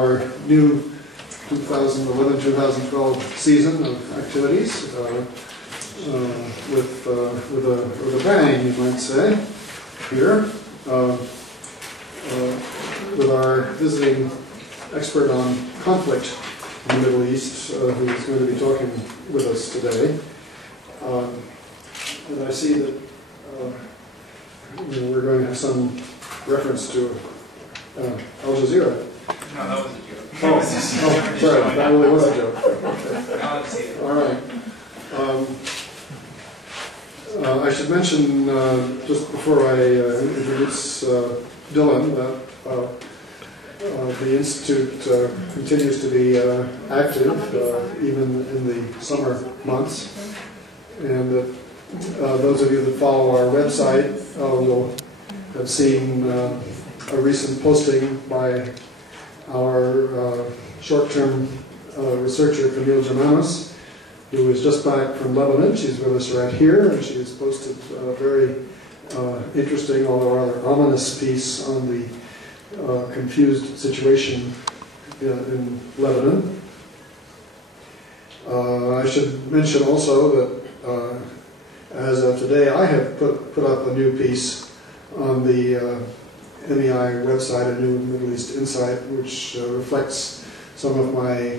our new 2011-2012 season of activities with a bang, you might say, here, with our visiting expert on conflict in the Middle East, who is going to be talking with us today. And I see that we're going to have some reference to Al Jazeera. No, that was a joke. Oh, sorry, that really was a joke. Okay. All right. I should mention, just before I introduce Dylan, that the Institute continues to be active, even in the summer months, and that those of you that follow our website will have seen a recent posting by our short-term researcher, Camille Germanos, who is just back from Lebanon. She's with us right here, and she has posted a very interesting, although rather ominous piece on the confused situation in Lebanon. I should mention also that as of today, I have put up a new piece on the MEI website, a new Middle East Insight, which reflects some of my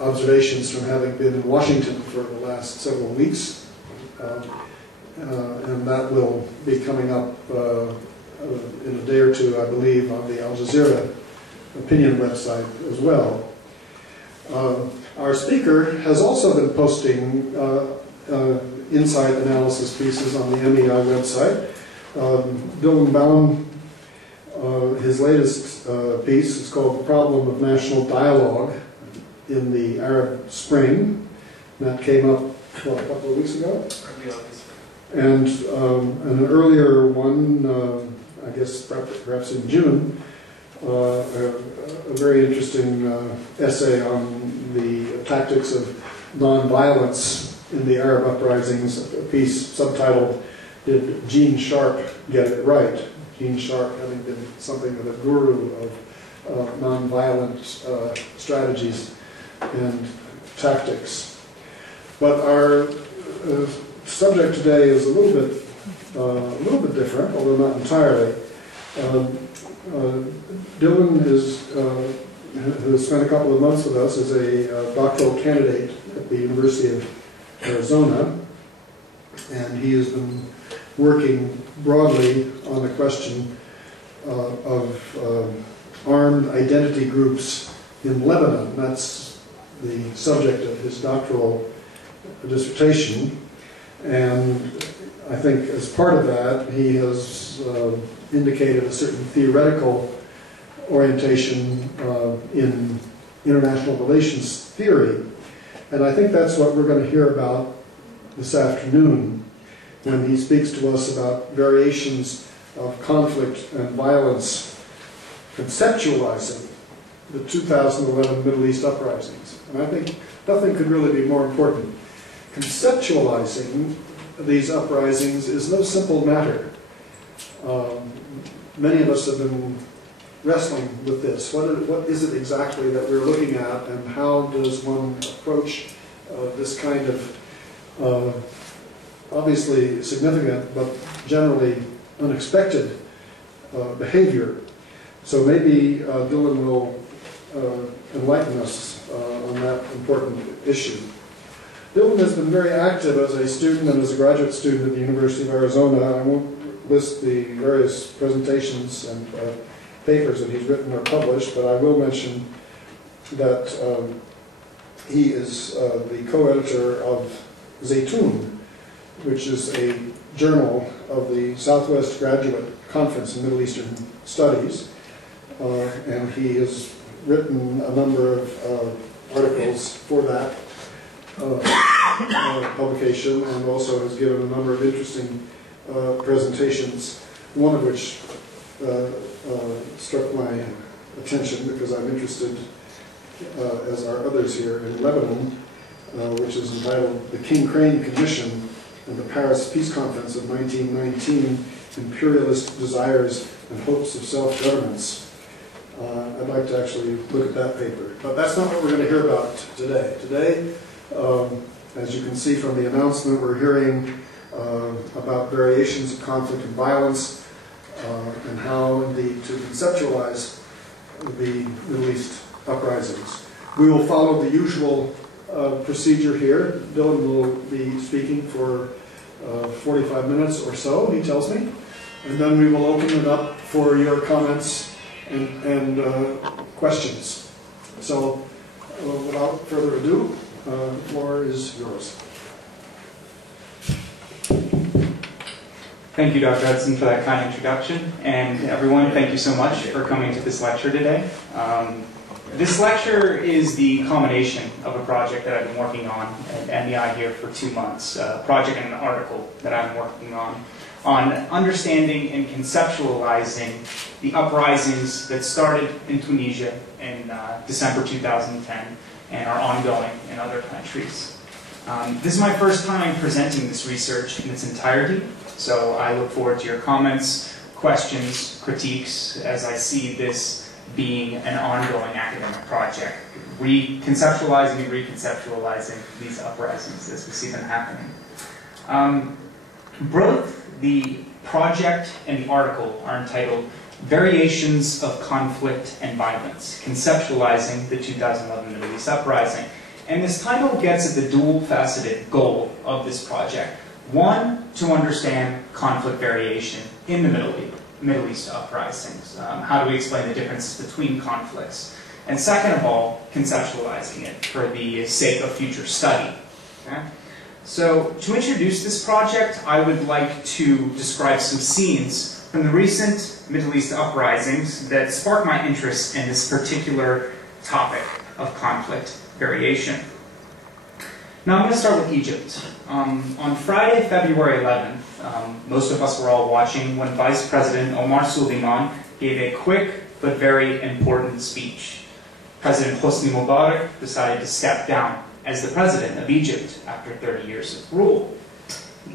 observations from having been in Washington for the last several weeks. And that will be coming up in a day or two, I believe, on the Al Jazeera opinion website as well. Our speaker has also been posting insight analysis pieces on the MEI website. Dylan Baum, his latest piece is called The Problem of National Dialogue in the Arab Spring. That came up, what, a couple of weeks ago? And an earlier one, I guess perhaps in June, a very interesting essay on the tactics of nonviolence in the Arab uprisings, a piece subtitled, Did Gene Sharp Get It Right? Gene Sharp having been something of a guru of nonviolent strategies and tactics. But our subject today is a little bit different, although not entirely. Dylan has spent a couple of months with us as a doctoral candidate at the University of Arizona, and he has been working broadly on the question of armed identity groups in Lebanon. That's the subject of his doctoral dissertation, and I think as part of that he has indicated a certain theoretical orientation in international relations theory, and I think that's what we're going to hear about this afternoon when he speaks to us about variations of conflict and violence, conceptualizing the 2011 Middle East uprisings. And I think nothing could really be more important. Conceptualizing these uprisings is no simple matter. Many of us have been wrestling with this. What is it exactly that we're looking at, and how does one approach this kind of obviously significant but generally unexpected behavior? So maybe Dylan will enlighten us on that important issue. Dylan has been very active as a student and as a graduate student at the University of Arizona. I won't list the various presentations and papers that he's written or published, but I will mention that he is the co-editor of Zaytun, which is a journal of the Southwest Graduate Conference in Middle Eastern Studies, and he has written a number of articles for that publication, and also has given a number of interesting presentations, one of which struck my attention because I'm interested, as are others here, in Lebanon, which is entitled The King Crane Commission and the Paris Peace Conference of 1919, Imperialist Desires and Hopes of Self-Governance. I'd like to actually look at that paper. But that's not what we're going to hear about today. Today, as you can see from the announcement, we're hearing about variations of conflict and violence and how indeed to conceptualize the Middle East uprisings. We will follow the usual procedure here. Dylan will be speaking for 45 minutes or so, he tells me, and then we will open it up for your comments and questions. So without further ado, the floor is yours. Thank you, Dr. Hudson, for that kind introduction. And everyone, thank you so much for coming to this lecture today. This lecture is the culmination of a project that I've been working on at MEI here for 2 months, a project and an article that I'm working on understanding and conceptualizing the uprisings that started in Tunisia in December 2010 and are ongoing in other countries. This is my first time presenting this research in its entirety, so I look forward to your comments, questions, critiques, as I see this being an ongoing academic project, reconceptualizing and reconceptualizing these uprisings as we see them happening. Both the project and the article are entitled Variations of Conflict and Violence, Conceptualizing the 2011 Middle East Uprising. And this title gets at the dual-faceted goal of this project. One, to understand conflict variation in the Middle East uprisings. How do we explain the differences between conflicts? And second of all, conceptualizing it for the sake of future study. Okay? So to introduce this project, I would like to describe some scenes from the recent Middle East uprisings that sparked my interest in this particular topic of conflict variation. Now I'm going to start with Egypt. On Friday, February 11th, most of us were all watching when Vice President Omar Suleiman gave a quick but very important speech. President Hosni Mubarak decided to step down as the president of Egypt after 30 years of rule.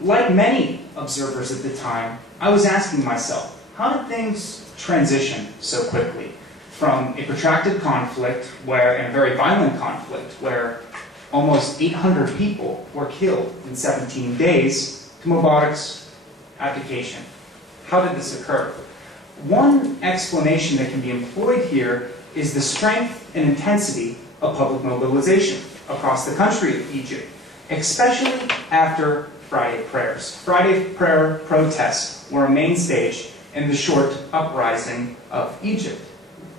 Like many observers at the time, I was asking myself, how did things transition so quickly from a protracted conflict and a very violent conflict where almost 800 people were killed in 17 days to Mubarak's abdication? How did this occur? One explanation that can be employed here is the strength and intensity of public mobilization across the country of Egypt, especially after Friday prayers. Friday prayer protests were a main stage in the short uprising of Egypt,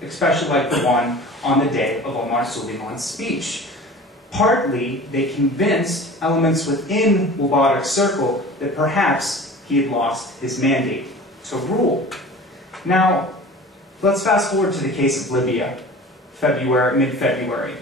especially like the one on the day of Omar Suleiman's speech. Partly, they convinced elements within Mubarak's circle that perhaps he had lost his mandate to rule. Now, let's fast forward to the case of Libya, mid-February.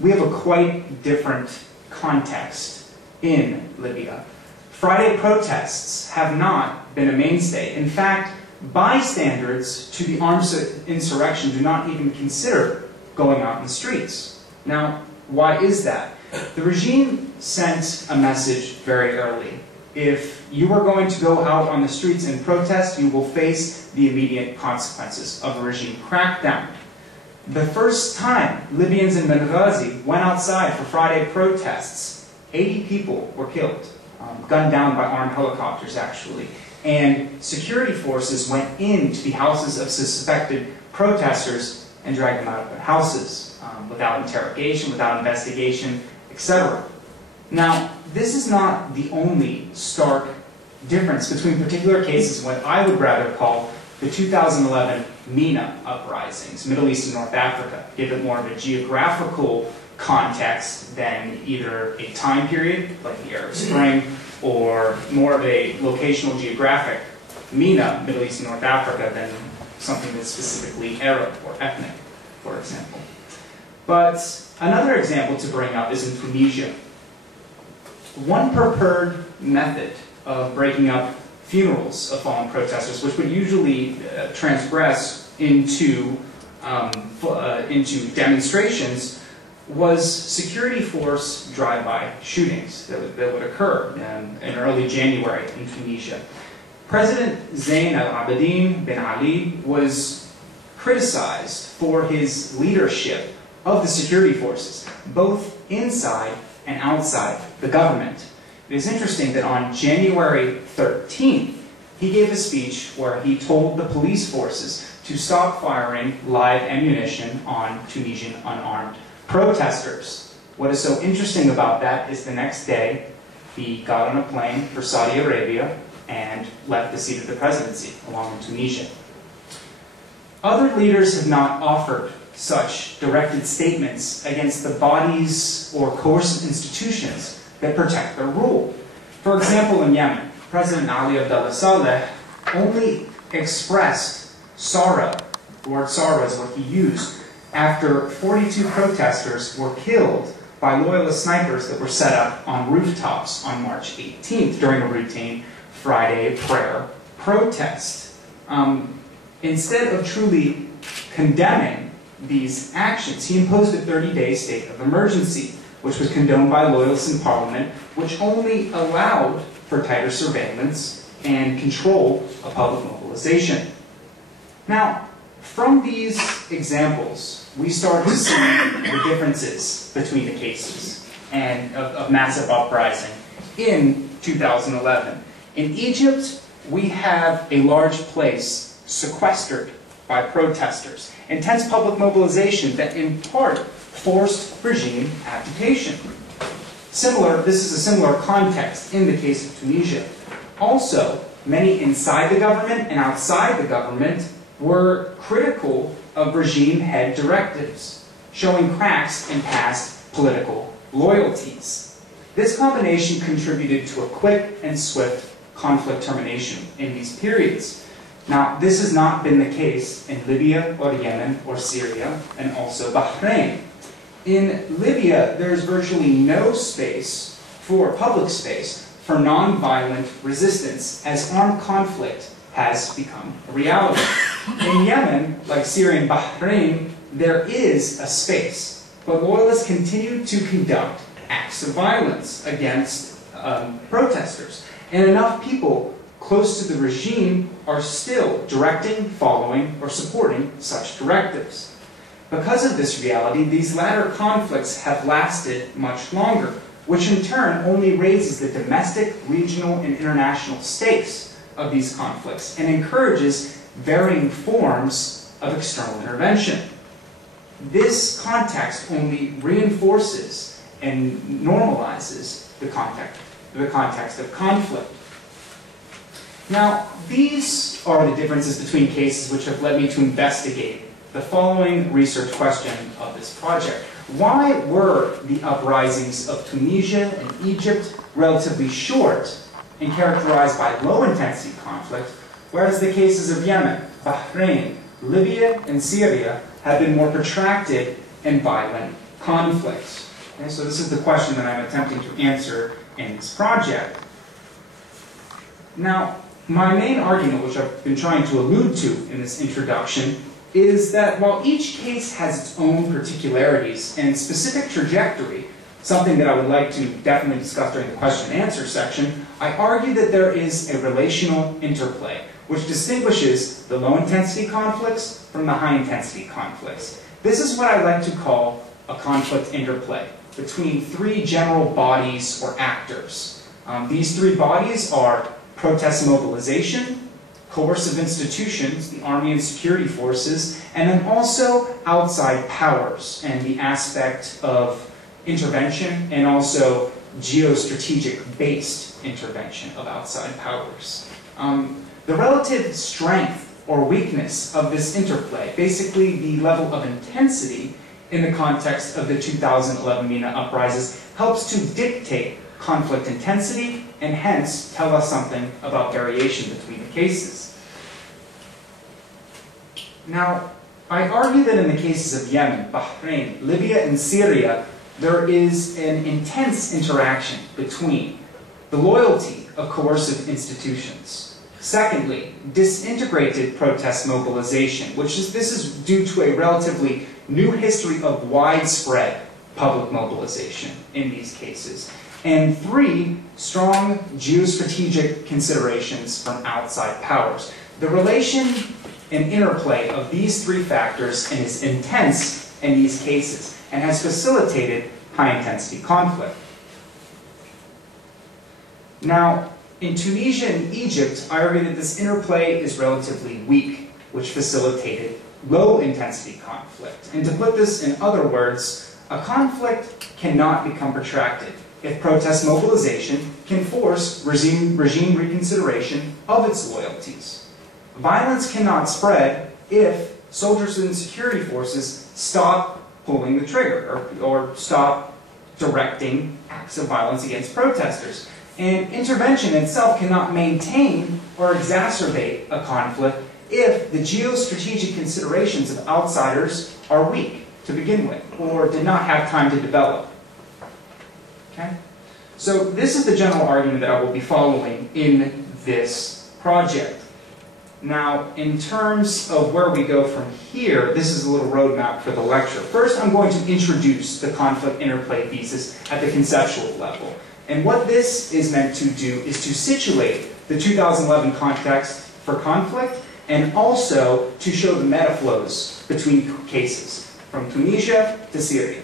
We have a quite different context in Libya. Friday protests have not been a mainstay. In fact, bystanders to the armed insurrection do not even consider going out in the streets. Now, why is that? The regime sent a message very early. If you are going to go out on the streets and protest, you will face the immediate consequences of a regime crackdown. The first time Libyans in Benghazi went outside for Friday protests, 80 people were killed, gunned down by armed helicopters actually, and security forces went into the houses of suspected protesters and dragged them out of their houses without interrogation, without investigation, etc. Now, this is not the only stark difference between particular cases what I would rather call the 2011 MENA uprisings, Middle East and North Africa, give it more of a geographical context than either a time period, like the Arab Spring, or more of a locational geographic, MENA, Middle East and North Africa, than something that's specifically Arab or ethnic, for example. But another example to bring up is in Tunisia. One preferred method of breaking up funerals of fallen protesters, which would usually transgress into demonstrations, was security force drive-by shootings that would occur in early January in Tunisia. President Zain al-Abidine bin Ali was criticized for his leadership of the security forces, both inside and outside the government. It is interesting that on January 13th, he gave a speech where he told the police forces to stop firing live ammunition on Tunisian unarmed protesters. What is so interesting about that is the next day, he got on a plane for Saudi Arabia and left the seat of the presidency along in Tunisia. Other leaders have not offered such directed statements against the bodies or coercive institutions that protect their rule. For example, in Yemen, President Ali Abdullah Saleh only expressed sorrow, the word sorrow is what he used, after 42 protesters were killed by loyalist snipers that were set up on rooftops on March 18th during a routine Friday prayer protest. Instead of truly condemning these actions, he imposed a 30-day state of emergency, which was condoned by loyalists in Parliament, which only allowed for tighter surveillance and control of public mobilization. Now, from these examples, we start to see the differences between the cases and of massive uprising in 2011. In Egypt, we have a large place sequestered by protesters, intense public mobilization that in part forced regime abdication. This is a similar context in the case of Tunisia. Also, many inside the government and outside the government were critical of regime head directives, showing cracks in past political loyalties. This combination contributed to a quick and swift conflict termination in these periods. Now, this has not been the case in Libya or Yemen or Syria and also Bahrain. In Libya, there's virtually no space for public space for non-violent resistance as armed conflict has become a reality. In Yemen, like Syria and Bahrain, there is a space, but loyalists continue to conduct acts of violence against protesters. And enough people close to the regime are still directing, following, or supporting such directives. Because of this reality, these latter conflicts have lasted much longer, which in turn only raises the domestic, regional, and international stakes of these conflicts and encourages varying forms of external intervention. This context only reinforces and normalizes the context of conflict. Now, these are the differences between cases which have led me to investigate the following research question of this project. Why were the uprisings of Tunisia and Egypt relatively short and characterized by low-intensity conflict, whereas the cases of Yemen, Bahrain, Libya, and Syria have been more protracted and violent conflicts? Okay, so this is the question that I'm attempting to answer in this project. Now, my main argument, which I've been trying to allude to in this introduction, is that while each case has its own particularities and specific trajectory, something that I would like to definitely discuss during the question and answer section, I argue that there is a relational interplay, which distinguishes the low-intensity conflicts from the high-intensity conflicts. This is what I like to call a conflict interplay between three general bodies or actors. These three bodies are protest mobilization, coercive institutions, the army and security forces, and then also outside powers and the aspect of intervention and also geostrategic-based intervention of outside powers. The relative strength or weakness of this interplay, basically the level of intensity in the context of the 2011 MENA uprisings, helps to dictate conflict intensity and hence tell us something about variation between the cases. Now, I argue that in the cases of Yemen, Bahrain, Libya, and Syria, there is an intense interaction between the loyalty of coercive institutions. Secondly, disintegrated protest mobilization, this is due to a relatively new history of widespread public mobilization in these cases. And three, strong geostrategic considerations from outside powers. The relation an interplay of these three factors and is intense in these cases and has facilitated high-intensity conflict. Now, in Tunisia and Egypt, I argue that this interplay is relatively weak, which facilitated low-intensity conflict. And to put this in other words, a conflict cannot become protracted if protest mobilization can force regime reconsideration of its loyalties. Violence cannot spread if soldiers and security forces stop pulling the trigger or stop directing acts of violence against protesters. And intervention itself cannot maintain or exacerbate a conflict if the geostrategic considerations of outsiders are weak to begin with or did not have time to develop. Okay? So this is the general argument that I will be following in this project. Now, in terms of where we go from here, this is a little roadmap for the lecture. First, I'm going to introduce the conflict interplay thesis at the conceptual level. And what this is meant to do is to situate the 2011 context for conflict and also to show the metaflows between cases, from Tunisia to Syria.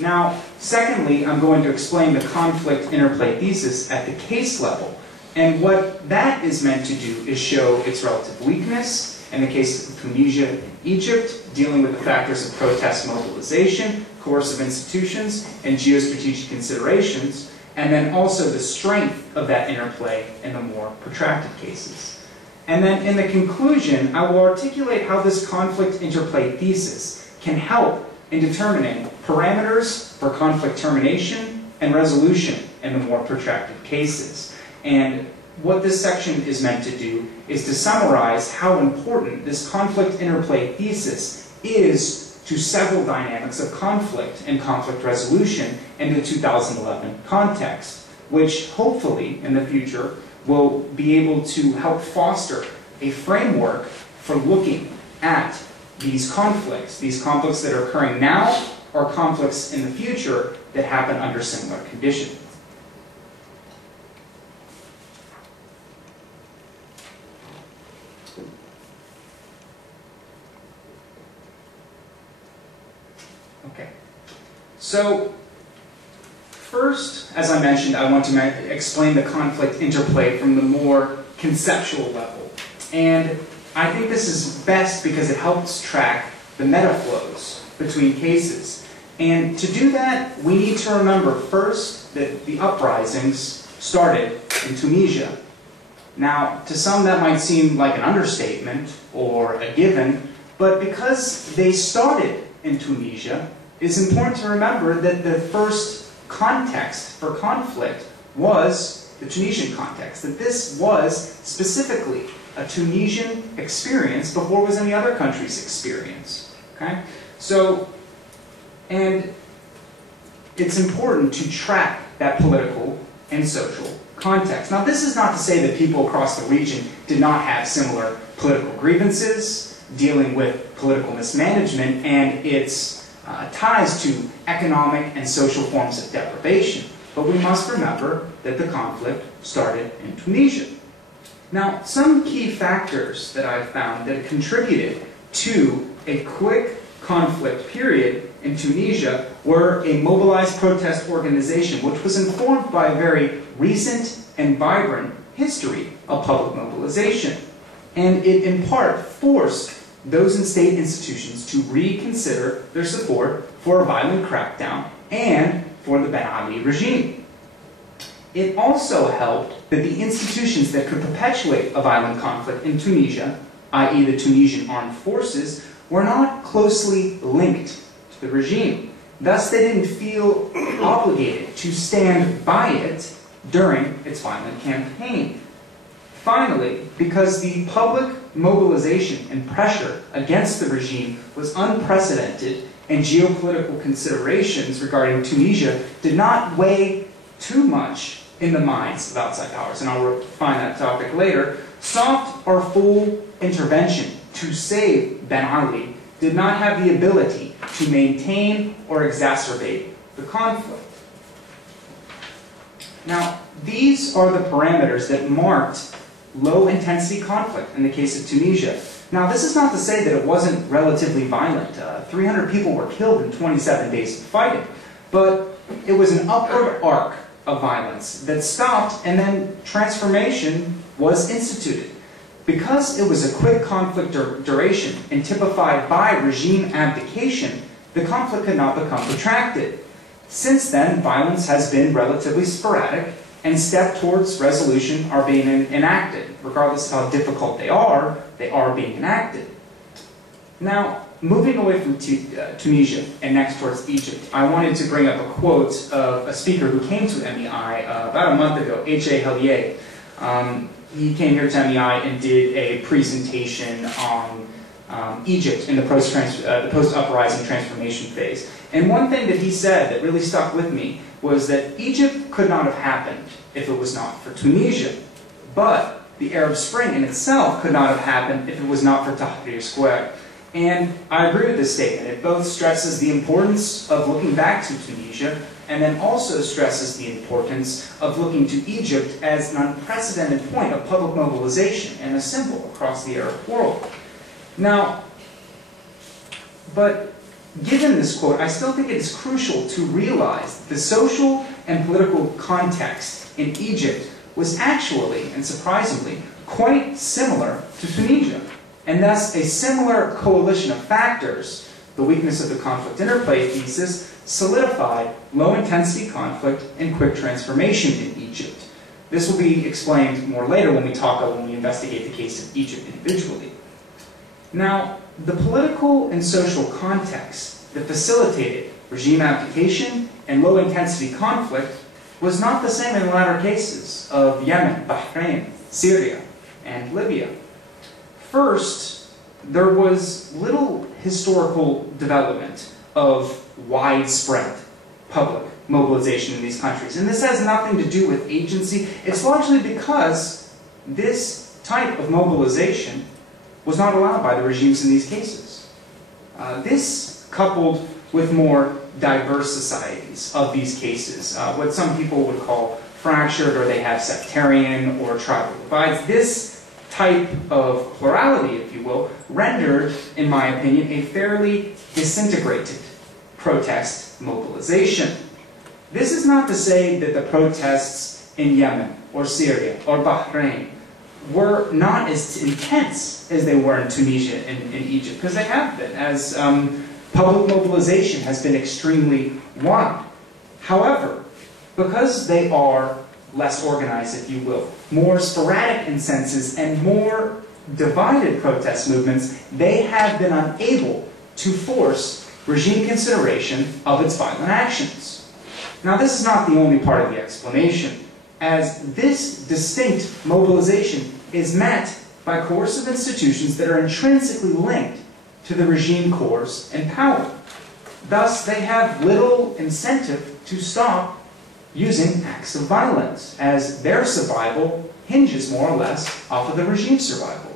Now, secondly, I'm going to explain the conflict interplay thesis at the case level. And what that is meant to do is show its relative weakness in the cases of Tunisia and Egypt, dealing with the factors of protest mobilization, coercive institutions, and geostrategic considerations, and then also the strength of that interplay in the more protracted cases. And then in the conclusion, I will articulate how this conflict interplay thesis can help in determining parameters for conflict termination and resolution in the more protracted cases. And what this section is meant to do is to summarize how important this conflict interplay thesis is to several dynamics of conflict and conflict resolution in the 2011 context, which hopefully in the future will be able to help foster a framework for looking at these conflicts that are occurring now or conflicts in the future that happen under similar conditions. Okay, so first, as I mentioned, I want to explain the conflict interplay from the more conceptual level. And I think this is best because it helps track the metaflows between cases. And to do that, we need to remember first that the uprisings started in Tunisia. Now, to some that might seem like an understatement or a given, but because they started in Tunisia, it's important to remember that the first context for conflict was the Tunisian context, that this was specifically a Tunisian experience before it was any other country's experience. Okay? So, and it's important to track that political and social context. Now, this is not to say that people across the region did not have similar political grievances, dealing with political mismanagement and its ties to economic and social forms of deprivation. But we must remember that the conflict started in Tunisia. Now, some key factors that I've found that contributed to a quick conflict period in Tunisia were a mobilized protest organization, which was informed by a very recent and vibrant history of public mobilization. And it, in part, forced those in state institutions to reconsider their support for a violent crackdown and for the Ben Ali regime. It also helped that the institutions that could perpetuate a violent conflict in Tunisia, i.e. the Tunisian armed forces, were not closely linked to the regime. Thus, they didn't feel obligated to stand by it during its violent campaign. Finally, because the public mobilization and pressure against the regime was unprecedented and geopolitical considerations regarding Tunisia did not weigh too much in the minds of outside powers, and I'll refine that topic later, soft or full intervention to save Ben Ali did not have the ability to maintain or exacerbate the conflict. Now, these are the parameters that marked low-intensity conflict in the case of Tunisia. Now, this is not to say that it wasn't relatively violent. 300 people were killed in 27 days of fighting, but it was an upward arc of violence that stopped, and then transformation was instituted. Because it was a quick conflict duration and typified by regime abdication, the conflict could not become protracted. Since then, violence has been relatively sporadic, and steps towards resolution are being enacted. Regardless of how difficult they are being enacted. Now, moving away from Tunisia and next towards Egypt, I wanted to bring up a quote of a speaker who came to MEI about a month ago, H.A. Hellier. He came here to MEI and did a presentation on Egypt in the post-uprising transformation phase. And one thing that he said that really stuck with me was that Egypt could not have happened if it was not for Tunisia. But the Arab Spring in itself could not have happened if it was not for Tahrir Square. And I agree with this statement. It both stresses the importance of looking back to Tunisia, and then also stresses the importance of looking to Egypt as an unprecedented point of public mobilization and a symbol across the Arab world. Now, but given this quote, I still think it is crucial to realize the social and political context in Egypt was actually, and surprisingly, quite similar to Tunisia, and thus a similar coalition of factors, the weakness of the conflict interplay thesis, solidified low-intensity conflict and quick transformation in Egypt. This will be explained more later when we investigate the case of Egypt individually. Now, the political and social context that facilitated regime abdication and low-intensity conflict was not the same in the latter cases of Yemen, Bahrain, Syria, and Libya. First, there was little historical development of widespread public mobilization in these countries. And this has nothing to do with agency. It's largely because this type of mobilization was not allowed by the regimes in these cases. This, coupled with more diverse societies of these cases, what some people would call fractured, or they have sectarian or tribal divides, this type of plurality, if you will, rendered, in my opinion, a fairly disintegrated protest mobilization. This is not to say that the protests in Yemen or Syria or Bahrain were not as intense as they were in Tunisia and in Egypt, because they have been, as public mobilization has been extremely wide. However, because they are less organized, if you will, more sporadic in senses, and more divided protest movements, they have been unable to force regime consideration of its violent actions. Now, this is not the only part of the explanation, as this distinct mobilization is met by coercive institutions that are intrinsically linked to the regime course and power. Thus, they have little incentive to stop using acts of violence, as their survival hinges more or less off of the regime's survival.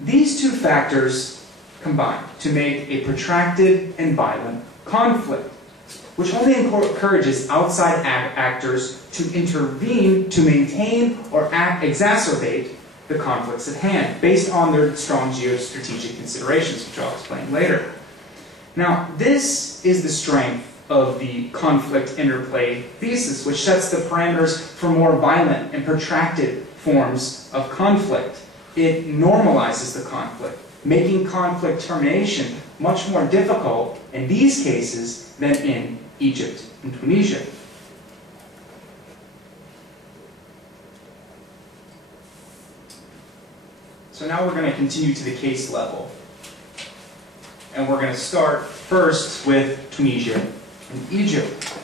These two factors combine to make a protracted and violent conflict, which only encourages outside actors to intervene to maintain or exacerbate the conflicts at hand, based on their strong geostrategic considerations, which I'll explain later. Now, this is the strength of the conflict interplay thesis, which sets the parameters for more violent and protracted forms of conflict. It normalizes the conflict, making conflict termination much more difficult in these cases than in Egypt and Tunisia. So now we're going to continue to the case level. And we're going to start first with Tunisia and Egypt.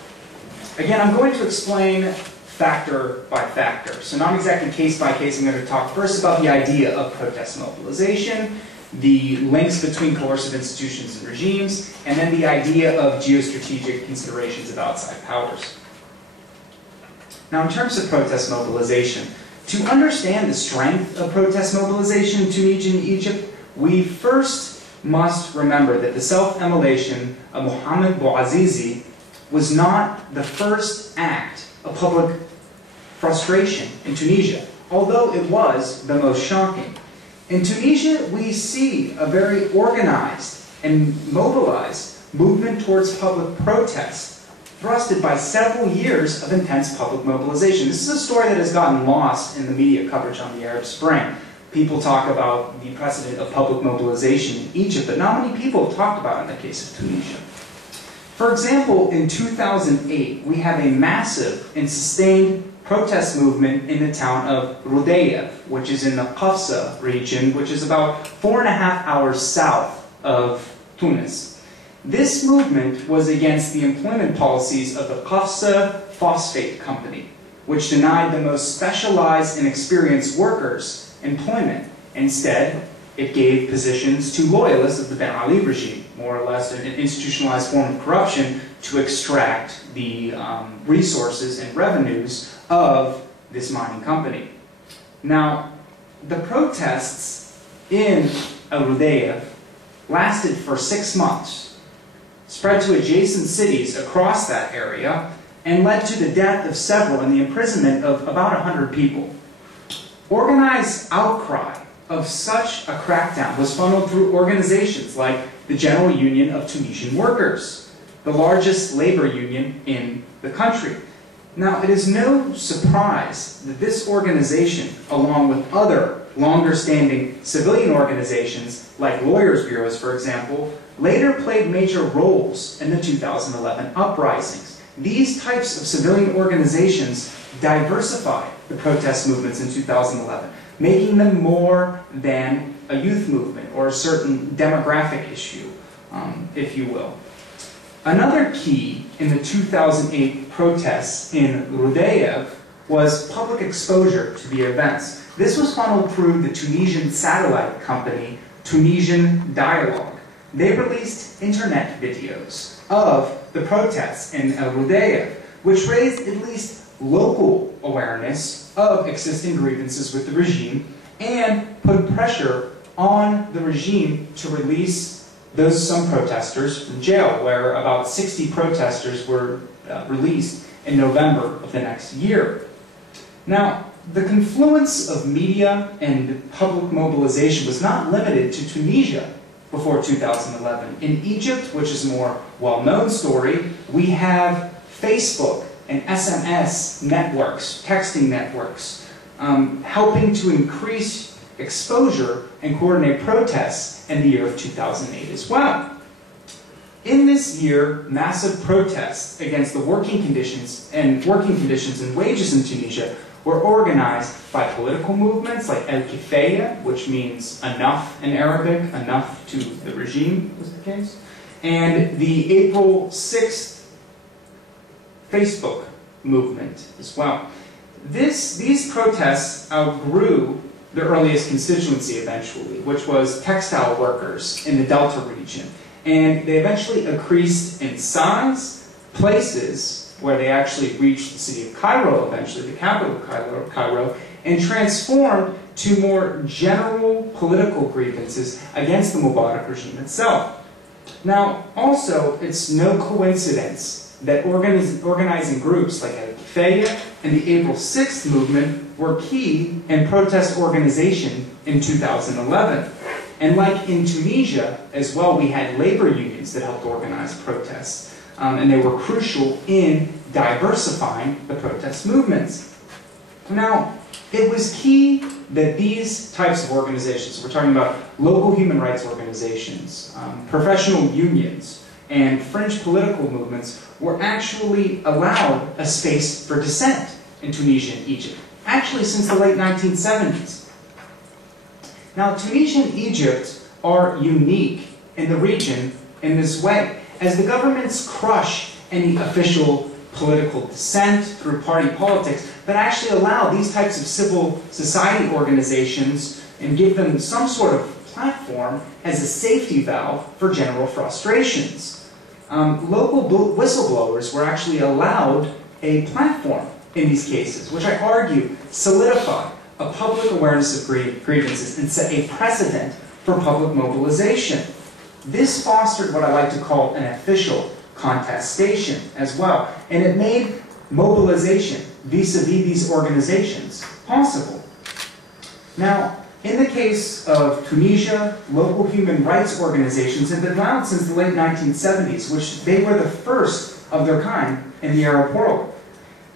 Again, I'm going to explain factor by factor. So not exactly case by case. I'm going to talk first about the idea of protest mobilization, the links between coercive institutions and regimes, and then the idea of geostrategic considerations of outside powers. Now, in terms of protest mobilization, to understand the strength of protest mobilization in Tunisia and Egypt, we first must remember that the self-immolation of Mohammed Bouazizi was not the first act of public frustration in Tunisia, although it was the most shocking. In Tunisia, we see a very organized and mobilized movement towards public protest, thrusted by several years of intense public mobilization. This is a story that has gotten lost in the media coverage on the Arab Spring. People talk about the precedent of public mobilization in Egypt, but not many people have talked about it in the case of Tunisia. For example, in 2008, we have a massive and sustained protest movement in the town of Rudeyev, which is in the Hafsa region, which is about 4.5 hours south of Tunis. This movement was against the employment policies of the Hafsa Phosphate Company, which denied the most specialized and experienced workers employment. Instead, it gave positions to loyalists of the Ben Ali regime, more or less an institutionalized form of corruption to extract the resources and revenues of this mining company. Now, the protests in Rudeyev lasted for 6 months, spread to adjacent cities across that area, and led to the death of several and the imprisonment of about 100 people. Organized outcry of such a crackdown was funneled through organizations like the General Union of Tunisian Workers, the largest labor union in the country. Now, it is no surprise that this organization, along with other longer-standing civilian organizations like lawyers' bureaus, for example, later played major roles in the 2011 uprisings. These types of civilian organizations diversified the protest movements in 2011, making them more than a youth movement or a certain demographic issue, if you will. Another key in the 2008 protests in Rudeyev was public exposure to the events. This was funneled through the Tunisian satellite company, Tunisian Dialogue. They released internet videos of the protests in Rudeyev, which raised at least local awareness of existing grievances with the regime and put pressure on the regime to release some protesters from jail, where about 60 protesters were released in November of the next year. Now, the confluence of media and public mobilization was not limited to Tunisia before 2011. In Egypt, which is a more well-known story, we have Facebook and SMS networks, texting networks, helping to increase exposure and coordinate protests in the year of 2008 as well. In this year, massive protests against the working conditions and wages in Tunisia were organized by political movements like El Kifaya, which means enough in Arabic, enough to the regime was the case, and the April 6th Facebook movement as well. These protests outgrew their earliest constituency eventually, which was textile workers in the Delta region. And they eventually increased in size, places where they actually reached the city of Cairo eventually, the capital of Cairo, and transformed to more general political grievances against the Mubarak regime itself. Now, also, it's no coincidence that organizing groups like Al-Kifaya and the April 6th movement were key in protest organization in 2011. And like in Tunisia as well, we had labor unions that helped organize protests. And they were crucial in diversifying the protest movements. Now, it was key that these types of organizations, we're talking about local human rights organizations, professional unions, and fringe political movements, were actually allowed a space for dissent in Tunisia and Egypt, actually since the late 1970s. Now, Tunisia and Egypt are unique in the region in this way, as the governments crush any official political dissent through party politics, but actually allow these types of civil society organizations and give them some sort of platform as a safety valve for general frustrations. Local whistleblowers were actually allowed a platform in these cases, which I argue solidify a public awareness of grievances and set a precedent for public mobilization. This fostered what I like to call an official contestation as well, and it made mobilization vis-a-vis these organizations possible. Now, In the case of Tunisia, local human rights organizations have been around since the late 1970s, which they were the first of their kind in the Arab world.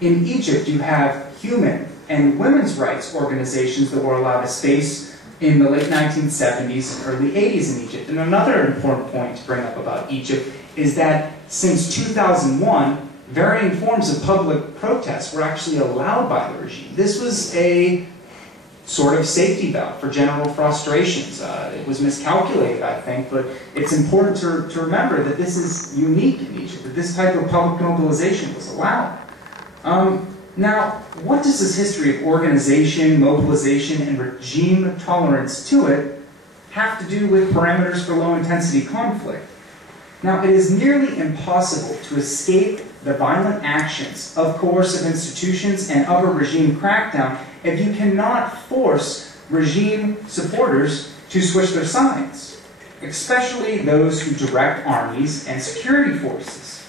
In Egypt, you have human and women's rights organizations that were allowed a space in the late 1970s and early 80s in Egypt. And another important point to bring up about Egypt is that since 2001, varying forms of public protests were actually allowed by the regime. This was a sort of safety valve for general frustrations. It was miscalculated, I think, but it's important to remember that this is unique in Egypt, that this type of public mobilization was allowed. Now, what does this history of organization, mobilization, and regime tolerance to it have to do with parameters for low-intensity conflict? Now, it is nearly impossible to escape the violent actions of coercive institutions and of a regime crackdown if you cannot force regime supporters to switch their sides, especially those who direct armies and security forces.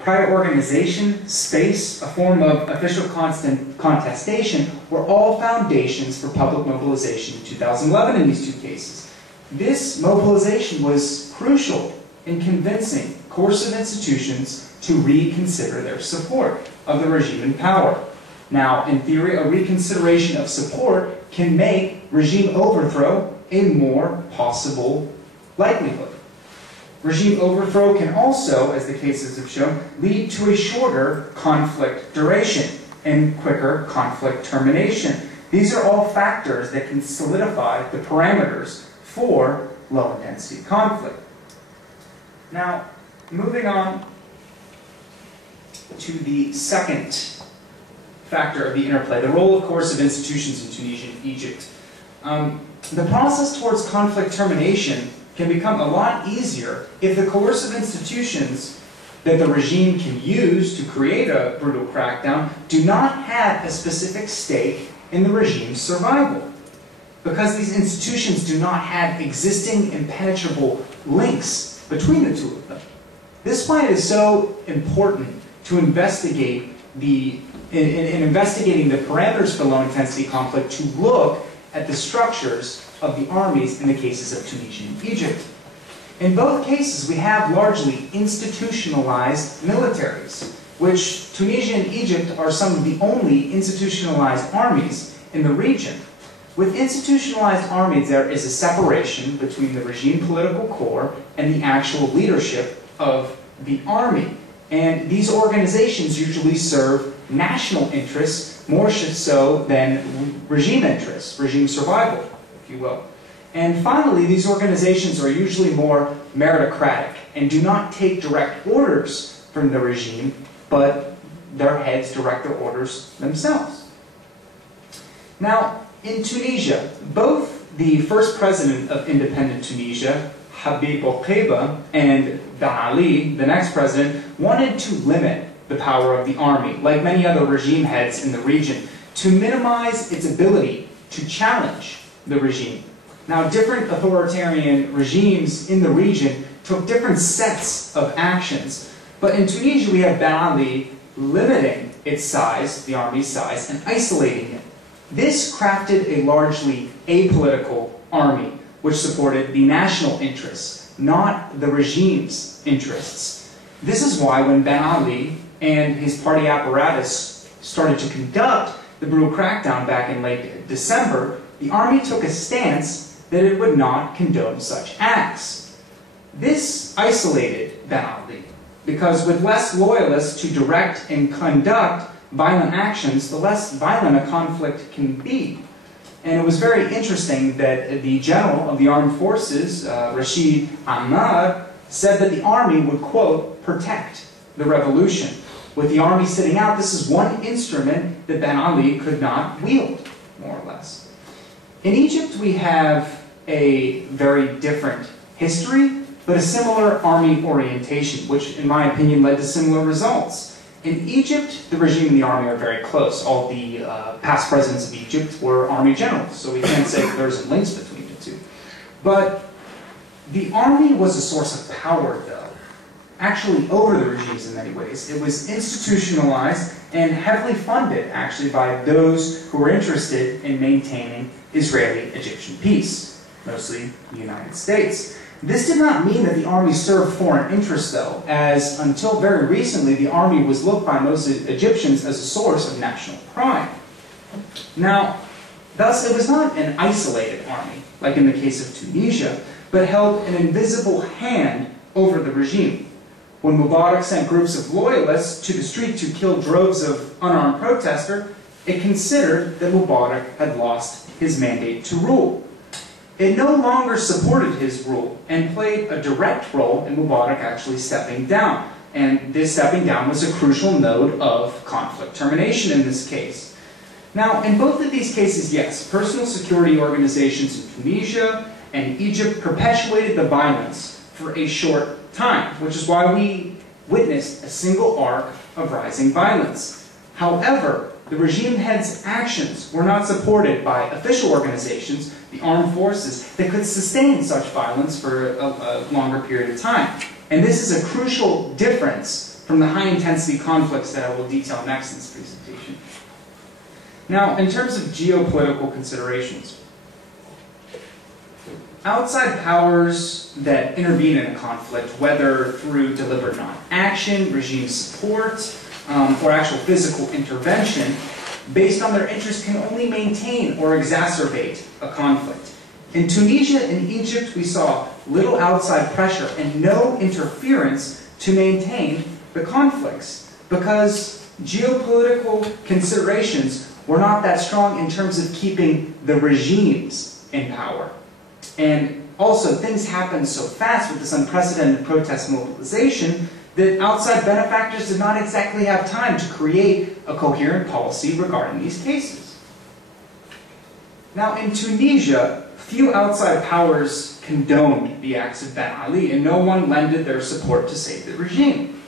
Private organization, space, a form of official contestation were all foundations for public mobilization in 2011 in these two cases. This mobilization was crucial in convincing coercive institutions to reconsider their support of the regime in power. Now, in theory, a reconsideration of support can make regime overthrow a more possible likelihood. Regime overthrow can also, as the cases have shown, lead to a shorter conflict duration and quicker conflict termination. These are all factors that can solidify the parameters for low-intensity conflict. Now, moving on to the second factor of the interplay, the role of coercive institutions in Tunisia and Egypt. The process towards conflict termination can become a lot easier if the coercive institutions that the regime can use to create a brutal crackdown do not have a specific stake in the regime's survival. Because these institutions do not have existing impenetrable links between the two of them. This is why it is so important to investigate in investigating the parameters for low-intensity conflict, to look at the structures of the armies in the cases of Tunisia and Egypt. In both cases, we have largely institutionalized militaries, which Tunisia and Egypt are some of the only institutionalized armies in the region. With institutionalized armies, there is a separation between the regime political core and the actual leadership of the army. And these organizations usually serve national interests more so than regime interests, regime survival, if you will. And finally, these organizations are usually more meritocratic and do not take direct orders from the regime, but their heads direct their orders themselves. Now, in Tunisia, both the first president of independent Tunisia, Habib Bourguiba, and Ben Ali, the next president, wanted to limit the power of the army, like many other regime heads in the region, to minimize its ability to challenge the regime. Now, different authoritarian regimes in the region took different sets of actions, but in Tunisia we have Ben Ali limiting its size, the army's size, and isolating it. This crafted a largely apolitical army, which supported the national interests, not the regime's interests. This is why when Ben Ali and his party apparatus started to conduct the brutal crackdown back in late December, the army took a stance that it would not condone such acts. This isolated Ben Ali, because with less loyalists to direct and conduct violent actions, the less violent a conflict can be. And it was very interesting that the general of the armed forces, Rashid Ammar, said that the army would, quote, protect the revolution. With the army sitting out, this is one instrument that Ben Ali could not wield, more or less. In Egypt, we have a very different history, but a similar army orientation, which, in my opinion, led to similar results. In Egypt, the regime and the army are very close. All the past presidents of Egypt were army generals, so we can't say that there's links between the two. But the army was a source of power, though. actually over the regimes in many ways. It was institutionalized and heavily funded, actually, by those who were interested in maintaining Israeli-Egyptian peace, mostly the United States. This did not mean that the army served foreign interests, though, as until very recently, the army was looked by most Egyptians as a source of national pride. Now, thus, it was not an isolated army, like in the case of Tunisia, but held an invisible hand over the regime. When Mubarak sent groups of loyalists to the street to kill droves of unarmed protesters, it considered that Mubarak had lost his mandate to rule. It no longer supported his rule and played a direct role in Mubarak actually stepping down. And this stepping down was a crucial node of conflict termination in this case. Now, in both of these cases, yes, personal security organizations in Tunisia and Egypt perpetuated the violence for a short time, which is why we witnessed a single arc of rising violence. However, the regime head's actions were not supported by official organizations, the armed forces, that could sustain such violence for a longer period of time. And this is a crucial difference from the high-intensity conflicts that I will detail next in this presentation. Now, in terms of geopolitical considerations, outside powers that intervene in a conflict, whether through deliberate non-action, regime support, or actual physical intervention, based on their interests, can only maintain or exacerbate a conflict. In Tunisia and Egypt, we saw little outside pressure and no interference to maintain the conflicts, because geopolitical considerations were not that strong in terms of keeping the regimes in power. And also, things happened so fast with this unprecedented protest mobilization that outside benefactors did not exactly have time to create a coherent policy regarding these cases. Now, in Tunisia, few outside powers condoned the acts of Ben Ali, and no one lended their support to save the regime.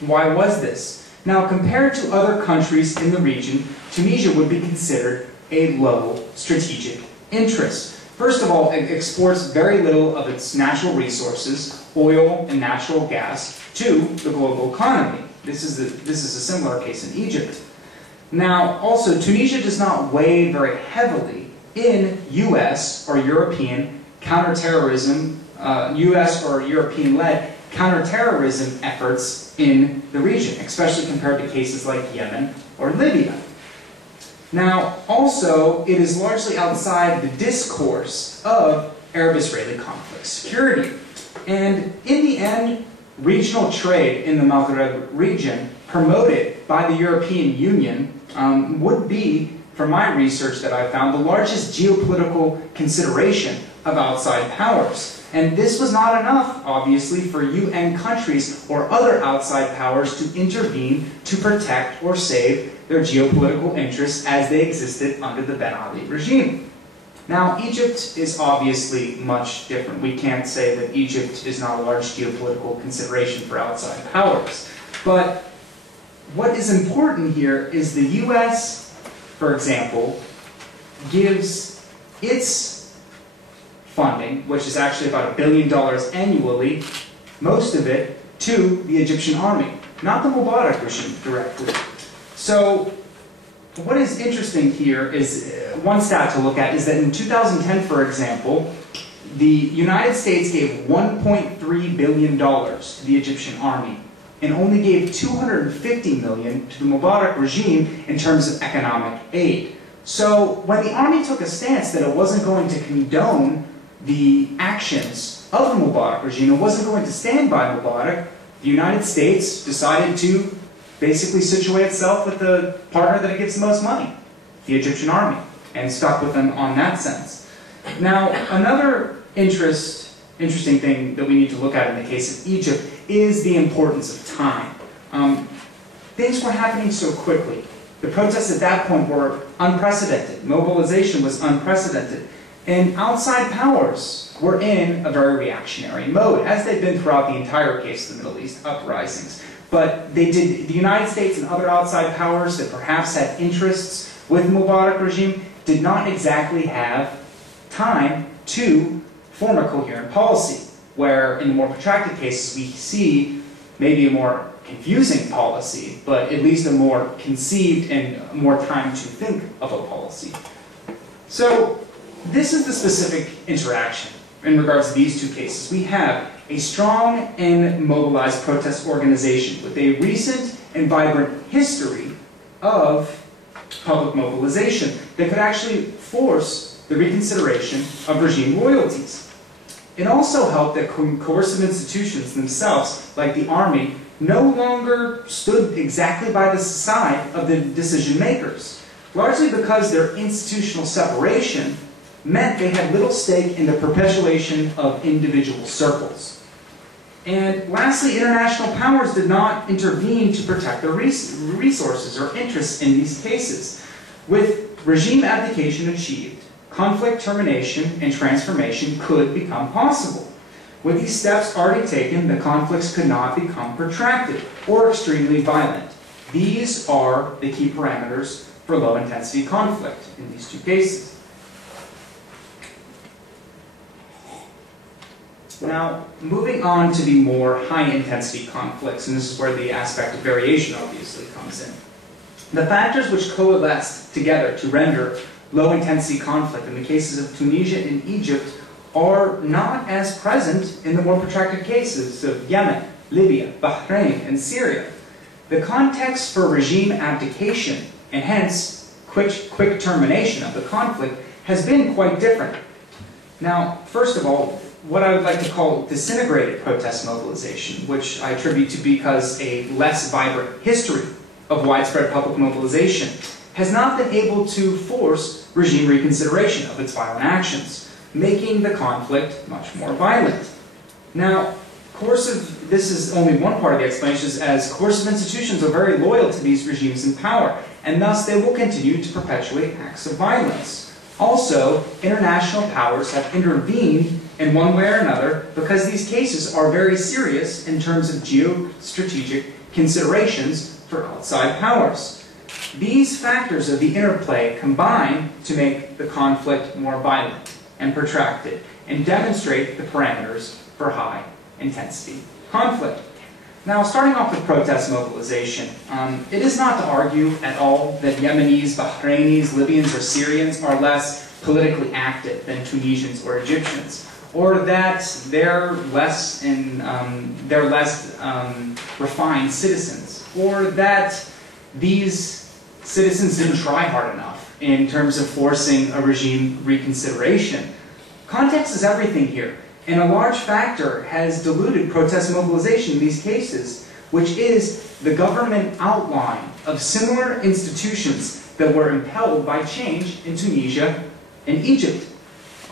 Why was this? Now, compared to other countries in the region, Tunisia would be considered a low strategic interest. First of all, it exports very little of its natural resources, oil and natural gas, to the global economy. This is a similar case in Egypt. Now, also, Tunisia does not weigh very heavily in U.S. or European counterterrorism, U.S. or European-led counterterrorism efforts in the region, especially compared to cases like Yemen or Libya. Now, also, it is largely outside the discourse of Arab-Israeli conflict security. And in the end, regional trade in the Maghreb region, promoted by the European Union, would be, from my research that I found, the largest geopolitical consideration of outside powers. And this was not enough, obviously, for UN countries or other outside powers to intervene to protect or save their geopolitical interests as they existed under the Ben Ali regime. Now, Egypt is obviously much different. We can't say that Egypt is not a large geopolitical consideration for outside powers. But what is important here is the US, for example, gives its funding, which is actually about $1 billion annually, most of it to the Egyptian army, not the Mubarak regime directly. So what is interesting here is, one stat to look at is that in 2010, for example, the United States gave $1.3 billion to the Egyptian army and only gave $250 million to the Mubarak regime in terms of economic aid. So when the army took a stance that it wasn't going to condone the actions of the Mubarak regime, it wasn't going to stand by Mubarak, the United States decided to basically situate itself with the partner that it gives the most money, the Egyptian army, and stuck with them on that sense. Now, another interesting thing that we need to look at in the case of Egypt is the importance of time. Things were happening so quickly. The protests at that point were unprecedented. Mobilization was unprecedented. And outside powers were in a very reactionary mode, as they've been throughout the entire case of the Middle East uprisings. But the United States and other outside powers that perhaps had interests with the Mubarak regime did not exactly have time to form a coherent policy, where in the more protracted cases we see maybe a more confusing policy, but at least a more conceived and more time to think of a policy. So this is the specific interaction in regards to these two cases. We have a strong and mobilized protest organization with a recent and vibrant history of public mobilization that could actually force the reconsideration of regime loyalties. It also helped that coercive institutions themselves, like the army, no longer stood exactly by the side of the decision makers, largely because their institutional separation meant they had little stake in the perpetuation of individual circles. And lastly, international powers did not intervene to protect their resources or interests in these cases. With regime abdication achieved, conflict termination and transformation could become possible. With these steps already taken, the conflicts could not become protracted or extremely violent. These are the key parameters for low-intensity conflict in these two cases. Now, moving on to the more high-intensity conflicts, and this is where the aspect of variation obviously comes in. The factors which coalesced together to render low-intensity conflict in the cases of Tunisia and Egypt are not as present in the more protracted cases of Yemen, Libya, Bahrain, and Syria. The context for regime abdication, and hence quick termination of the conflict, has been quite different. Now, first of all, what I would like to call disintegrated protest mobilization, which I attribute to because a less vibrant history of widespread public mobilization, has not been able to force regime reconsideration of its violent actions, making the conflict much more violent. Now, this is only one part of the explanation, as coercive institutions are very loyal to these regimes in power, and thus they will continue to perpetuate acts of violence. Also, international powers have intervened in one way or another because these cases are very serious in terms of geostrategic considerations for outside powers. These factors of the interplay combine to make the conflict more violent and protracted and demonstrate the parameters for high-intensity conflict. Now, starting off with protest mobilization, it is not to argue at all that Yemenis, Bahrainis, Libyans, or Syrians are less politically active than Tunisians or Egyptians, or that they're less refined citizens, or that these citizens didn't try hard enough in terms of forcing a regime reconsideration. Context is everything here. And a large factor has diluted protest mobilization in these cases, which is the government outline of similar institutions that were impelled by change in Tunisia and Egypt.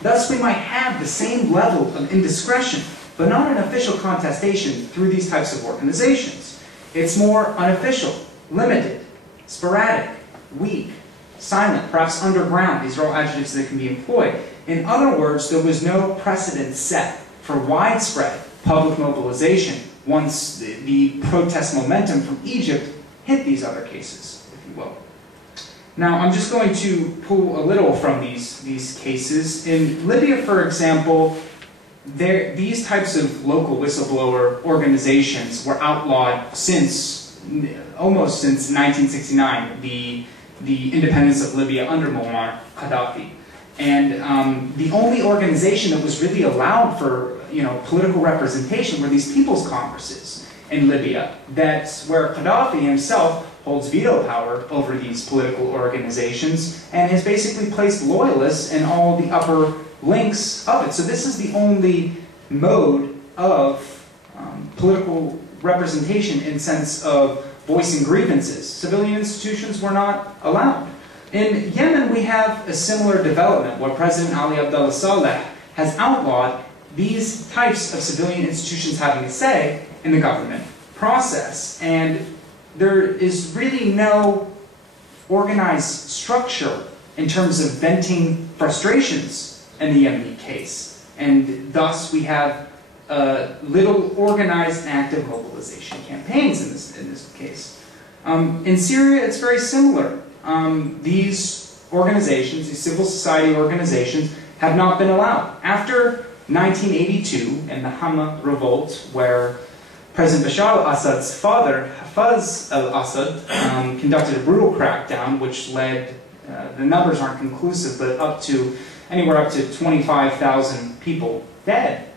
Thus, we might have the same level of indiscretion, but not an official contestation through these types of organizations. It's more unofficial, limited, sporadic, weak, silent, perhaps underground. These are all adjectives that can be employed. In other words, there was no precedent set for widespread public mobilization once the protest momentum from Egypt hit these other cases, if you will. Now, I'm just going to pull a little from these cases. In Libya, for example, these types of local whistleblower organizations were outlawed almost since 1969, the independence of Libya under Muammar Gaddafi. And the only organization that was really allowed for political representation were these people's congresses in Libya. That's where Gaddafi himself holds veto power over these political organizations and has basically placed loyalists in all the upper links of it. So this is the only mode of political representation in sense of voicing grievances. Civilian institutions were not allowed. In Yemen, we have a similar development where President Ali Abdullah Saleh has outlawed these types of civilian institutions having a say in the government process. And there is really no organized structure in terms of venting frustrations in the Yemeni case. And thus, we have little organized active mobilization campaigns in this case. In Syria, it's very similar. These organizations, these civil society organizations, have not been allowed. After 1982 and the Hama revolt, where President Bashar al-Assad's father, Hafez al-Assad, conducted a brutal crackdown, which led, the numbers aren't conclusive, but anywhere up to 25,000 people dead.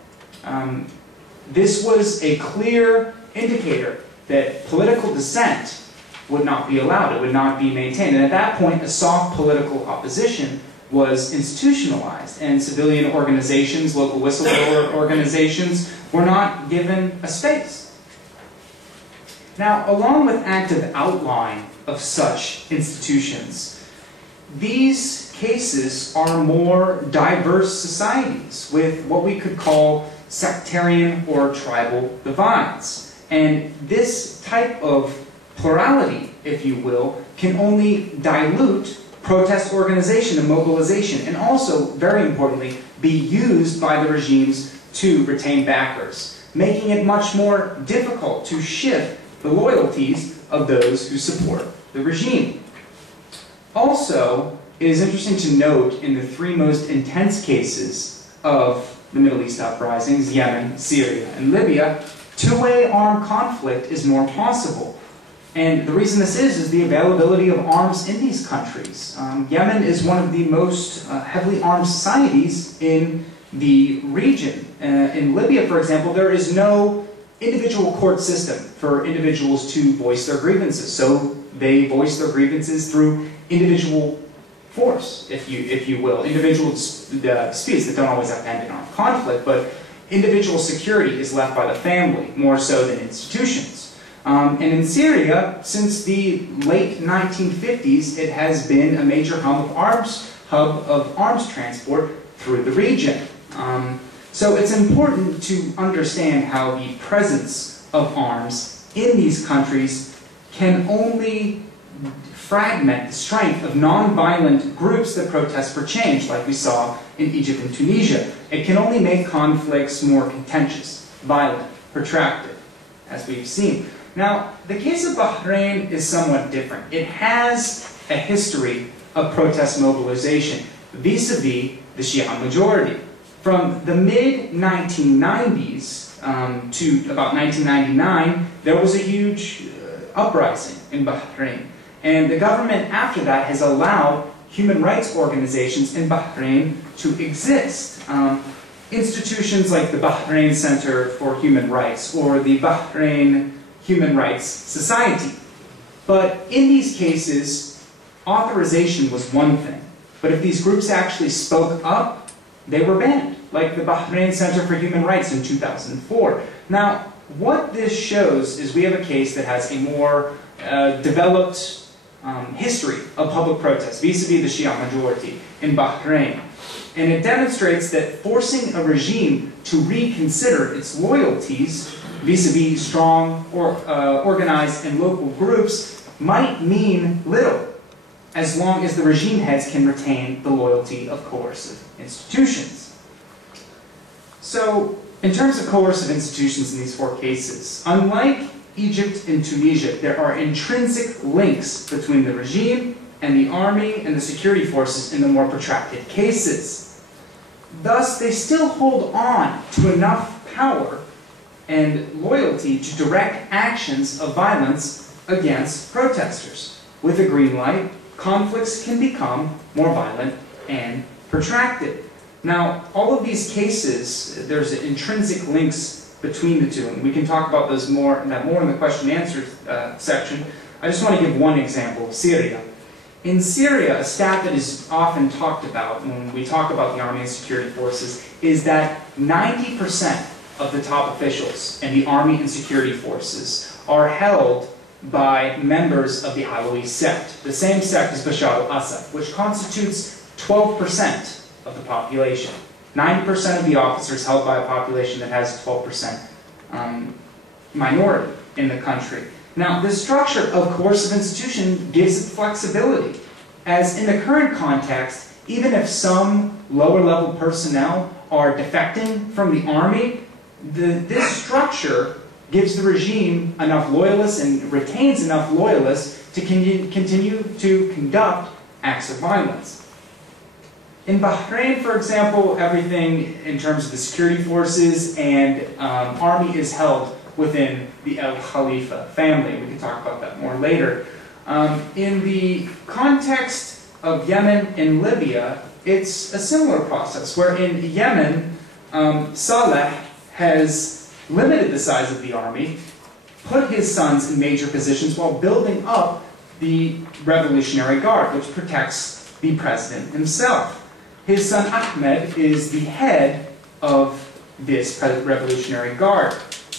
This was a clear indicator that political dissent would not be allowed, it would not be maintained. And at that point, a soft political opposition was institutionalized, and civilian organizations, local whistleblower organizations, were not given a space. Now, along with active outline of such institutions, these cases are more diverse societies with what we could call sectarian or tribal divides. And this type of plurality, if you will, can only dilute protest organization and mobilization, and also, very importantly, be used by the regimes to retain backers, making it much more difficult to shift the loyalties of those who support the regime. Also, it is interesting to note in the three most intense cases of the Middle East uprisings, Yemen, Syria, and Libya, two-way armed conflict is more possible. And the reason this is the availability of arms in these countries. Yemen is one of the most heavily armed societies in the region. In Libya, for example, there is no individual court system for individuals to voice their grievances. So they voice their grievances through individual force, if you will. Individual disputes that don't always have to end in armed conflict, but individual security is left by the family, more so than institutions. And in Syria, since the late 1950s, it has been a major hub of arms transport through the region. So it's important to understand how the presence of arms in these countries can only fragment the strength of non-violent groups that protest for change, like we saw in Egypt and Tunisia. It can only make conflicts more contentious, violent, protracted, as we've seen. Now, the case of Bahrain is somewhat different. It has a history of protest mobilization vis-a-vis the Shia majority. From the mid-1990s to about 1999, there was a huge uprising in Bahrain. And the government after that has allowed human rights organizations in Bahrain to exist. Institutions like the Bahrain Center for Human Rights or the Bahrain Human Rights Society. But in these cases, authorization was one thing. But if these groups actually spoke up, they were banned, like the Bahrain Center for Human Rights in 2004. Now, what this shows is we have a case that has a more developed history of public protest vis-a-vis the Shia majority in Bahrain. And it demonstrates that forcing a regime to reconsider its loyalties vis-a-vis strong or organized and local groups might mean little, as long as the regime heads can retain the loyalty of coercive institutions. So, in terms of coercive institutions in these four cases, unlike Egypt and Tunisia, there are intrinsic links between the regime and the army and the security forces in the more protracted cases. Thus, they still hold on to enough power and loyalty to direct actions of violence against protesters. With a green light, conflicts can become more violent and protracted. Now, all of these cases, there's intrinsic links between the two, and we can talk about those more in the question and answer section. I just want to give one example, Syria. In Syria, a stat that is often talked about when we talk about the army and security forces is that 90% of the top officials in the army and security forces are held by members of the Alawi sect, the same sect as Bashar al-Assad, which constitutes 12% of the population. 90% of the officers held by a population that has 12% minority in the country. Now, this structure of coercive institution gives it flexibility, as in the current context, even if some lower-level personnel are defecting from the army, this structure gives the regime enough loyalists and retains enough loyalists to continue to conduct acts of violence. In Bahrain, for example, everything in terms of the security forces and army is held within the El Khalifa family. We can talk about that more later. In the context of Yemen and Libya, it's a similar process, where in Yemen, Saleh has limited the size of the army, put his sons in major positions while building up the Revolutionary Guard, which protects the president himself. His son Ahmed is the head of this Revolutionary Guard,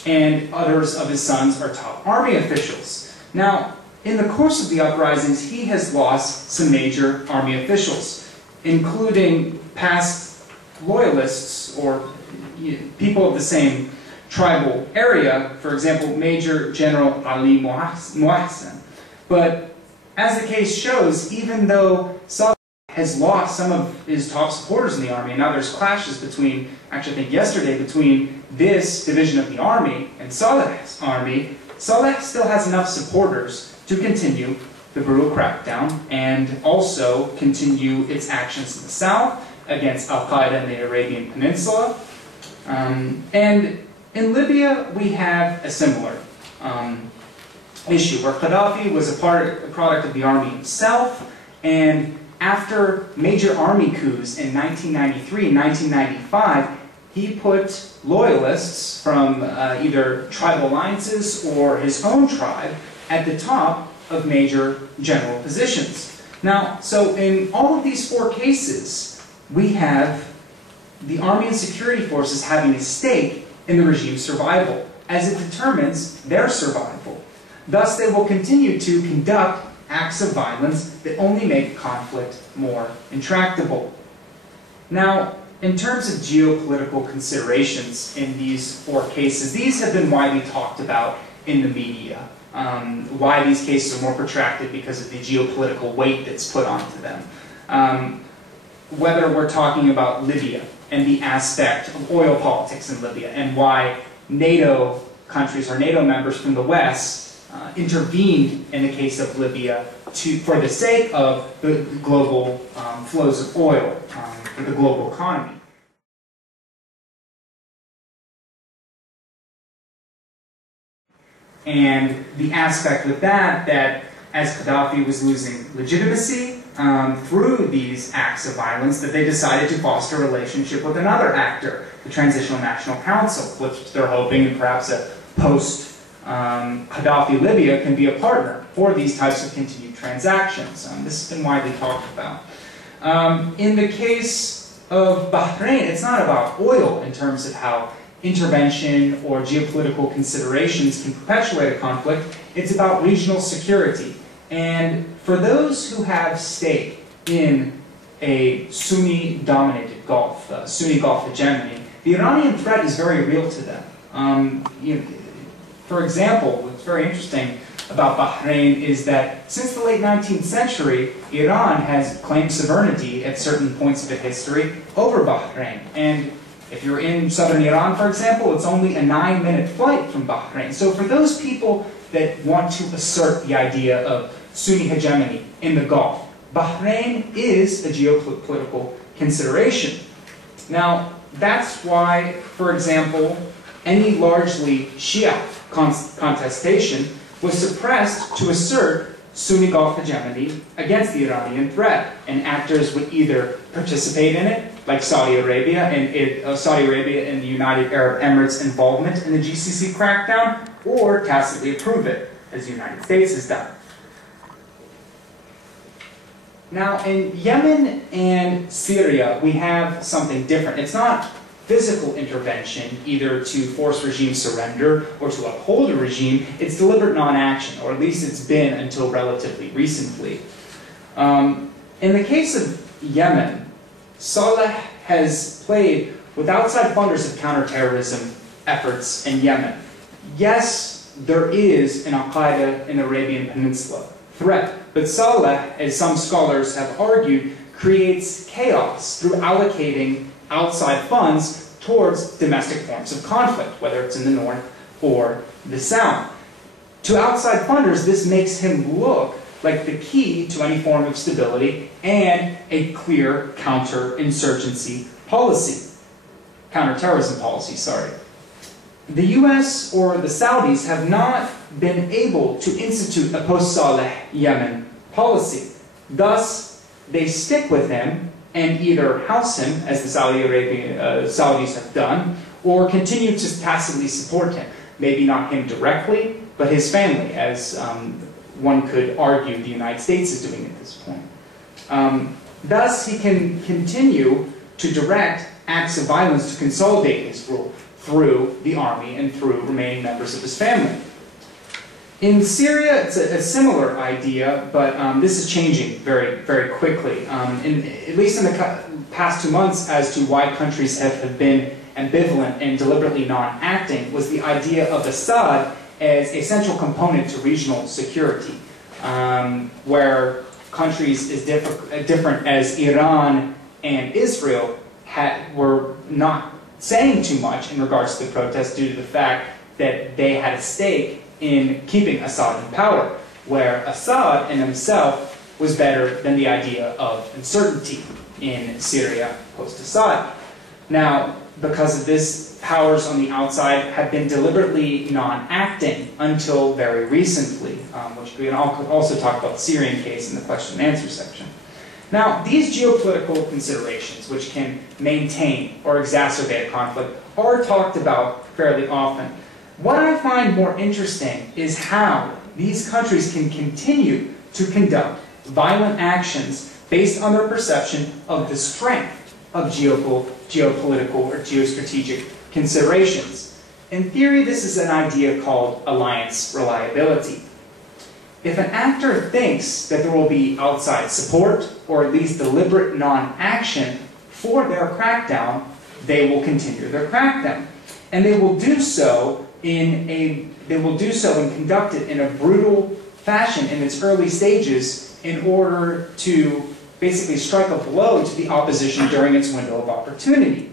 and others of his sons are top army officials. Now, in the course of the uprisings, he has lost some major army officials, including past loyalists or people of the same tribal area, for example, Major General Ali Mohsen. But as the case shows, even though Saleh has lost some of his top supporters in the army, and now there's clashes between, actually I think yesterday, between this division of the army and Saleh's army, Saleh still has enough supporters to continue the brutal crackdown and also continue its actions in the south against Al-Qaeda in the Arabian Peninsula. And in Libya, we have a similar issue, where Gaddafi was a product of the army himself, and after major army coups in 1993 and 1995, he put loyalists from either tribal alliances or his own tribe at the top of major general positions. Now, so in all of these four cases, we have the army and security forces having a stake in the regime's survival, as it determines their survival. Thus, they will continue to conduct acts of violence that only make conflict more intractable. Now, in terms of geopolitical considerations in these four cases, these have been widely talked about in the media. Why these cases are more protracted because of the geopolitical weight that's put onto them. Whether we're talking about Libya and the aspect of oil politics in Libya, and why NATO countries or NATO members from the West intervened in the case of Libya for the sake of the global flows of oil for the global economy. And the aspect with that as Gaddafi was losing legitimacy through these acts of violence, that they decided to foster a relationship with another actor, the Transitional National Council, which they're hoping perhaps a post-Gaddafi Libya can be a partner for these types of continued transactions. This has been widely talked about. In the case of Bahrain, it's not about oil in terms of how intervention or geopolitical considerations can perpetuate a conflict. It's about regional security. And for those who have stake in a Sunni-dominated Gulf, Sunni Gulf hegemony, the Iranian threat is very real to them. For example, what's very interesting about Bahrain is that since the late 19th century, Iran has claimed sovereignty at certain points of its history over Bahrain. And if you're in southern Iran, for example, it's only a 9-minute flight from Bahrain. So for those people that want to assert the idea of Sunni hegemony in the Gulf, Bahrain is a geopolitical consideration. Now, that's why, for example, any largely Shia contestation was suppressed to assert Sunni Gulf hegemony against the Iranian threat, and actors would either participate in it, like Saudi Arabia and the United Arab Emirates' involvement in the GCC crackdown, or tacitly approve it, as the United States has done. Now, in Yemen and Syria, we have something different. It's not physical intervention, either to force regime surrender or to uphold a regime. It's deliberate non-action, or at least it's been until relatively recently. In the case of Yemen, Saleh has played with outside funders of counterterrorism efforts in Yemen. Yes, there is an Al-Qaeda in the Arabian Peninsula threat, but Saleh, as some scholars have argued, creates chaos through allocating outside funds towards domestic forms of conflict, whether it's in the north or the south. To outside funders, this makes him look like the key to any form of stability and a clear counter-insurgency policy. Counter-terrorism policy, sorry. the US or the Saudis have not been able to institute a post-Saleh Yemen policy. Thus, they stick with him and either house him, as the Saudis have done, or continue to tacitly support him. Maybe not him directly, but his family, as one could argue the United States is doing at this point. Thus, he can continue to direct acts of violence to consolidate his rule through the army and through remaining members of his family. In Syria, it's a similar idea, but this is changing very, very quickly. At least in the past 2 months, as to why countries have been ambivalent and deliberately non-acting, was the idea of Assad as a central component to regional security, where countries as different as Iran and Israel were not saying too much in regards to the protests due to the fact that they had a stake in keeping Assad in power, where Assad in himself was better than the idea of uncertainty in Syria post-Assad. Now, because of this, powers on the outside have been deliberately non-acting until very recently, which we can also talk about the Syrian case in the question and answer section. Now, these geopolitical considerations, which can maintain or exacerbate a conflict, are talked about fairly often. What I find more interesting is how these countries can continue to conduct violent actions based on their perception of the strength of geopolitical or geostrategic considerations. In theory, this is an idea called alliance reliability. If an actor thinks that there will be outside support, or at least deliberate non-action for their crackdown, they will continue their crackdown. And they will do so and conduct it in a brutal fashion in its early stages in order to basically strike a blow to the opposition during its window of opportunity.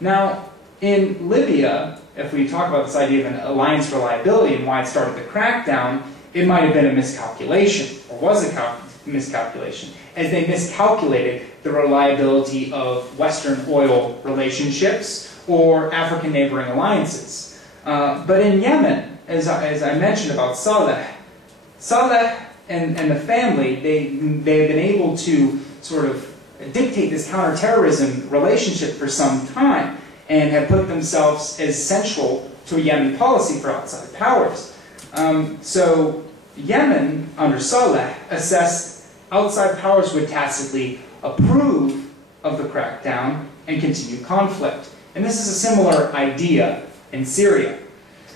Now, in Libya, if we talk about this idea of an alliance reliability and why it started the crackdown, it might have been a miscalculation, or was a miscalculation, as they miscalculated the reliability of Western oil relationships or African neighboring alliances. But in Yemen, as I mentioned about Saleh and the family, they've been able to sort of dictate this counterterrorism relationship for some time and have put themselves as central to a Yemen policy for outside powers. So Yemen, under Saleh, assessed outside powers would tacitly approve of the crackdown and continue conflict. And this is a similar idea in Syria.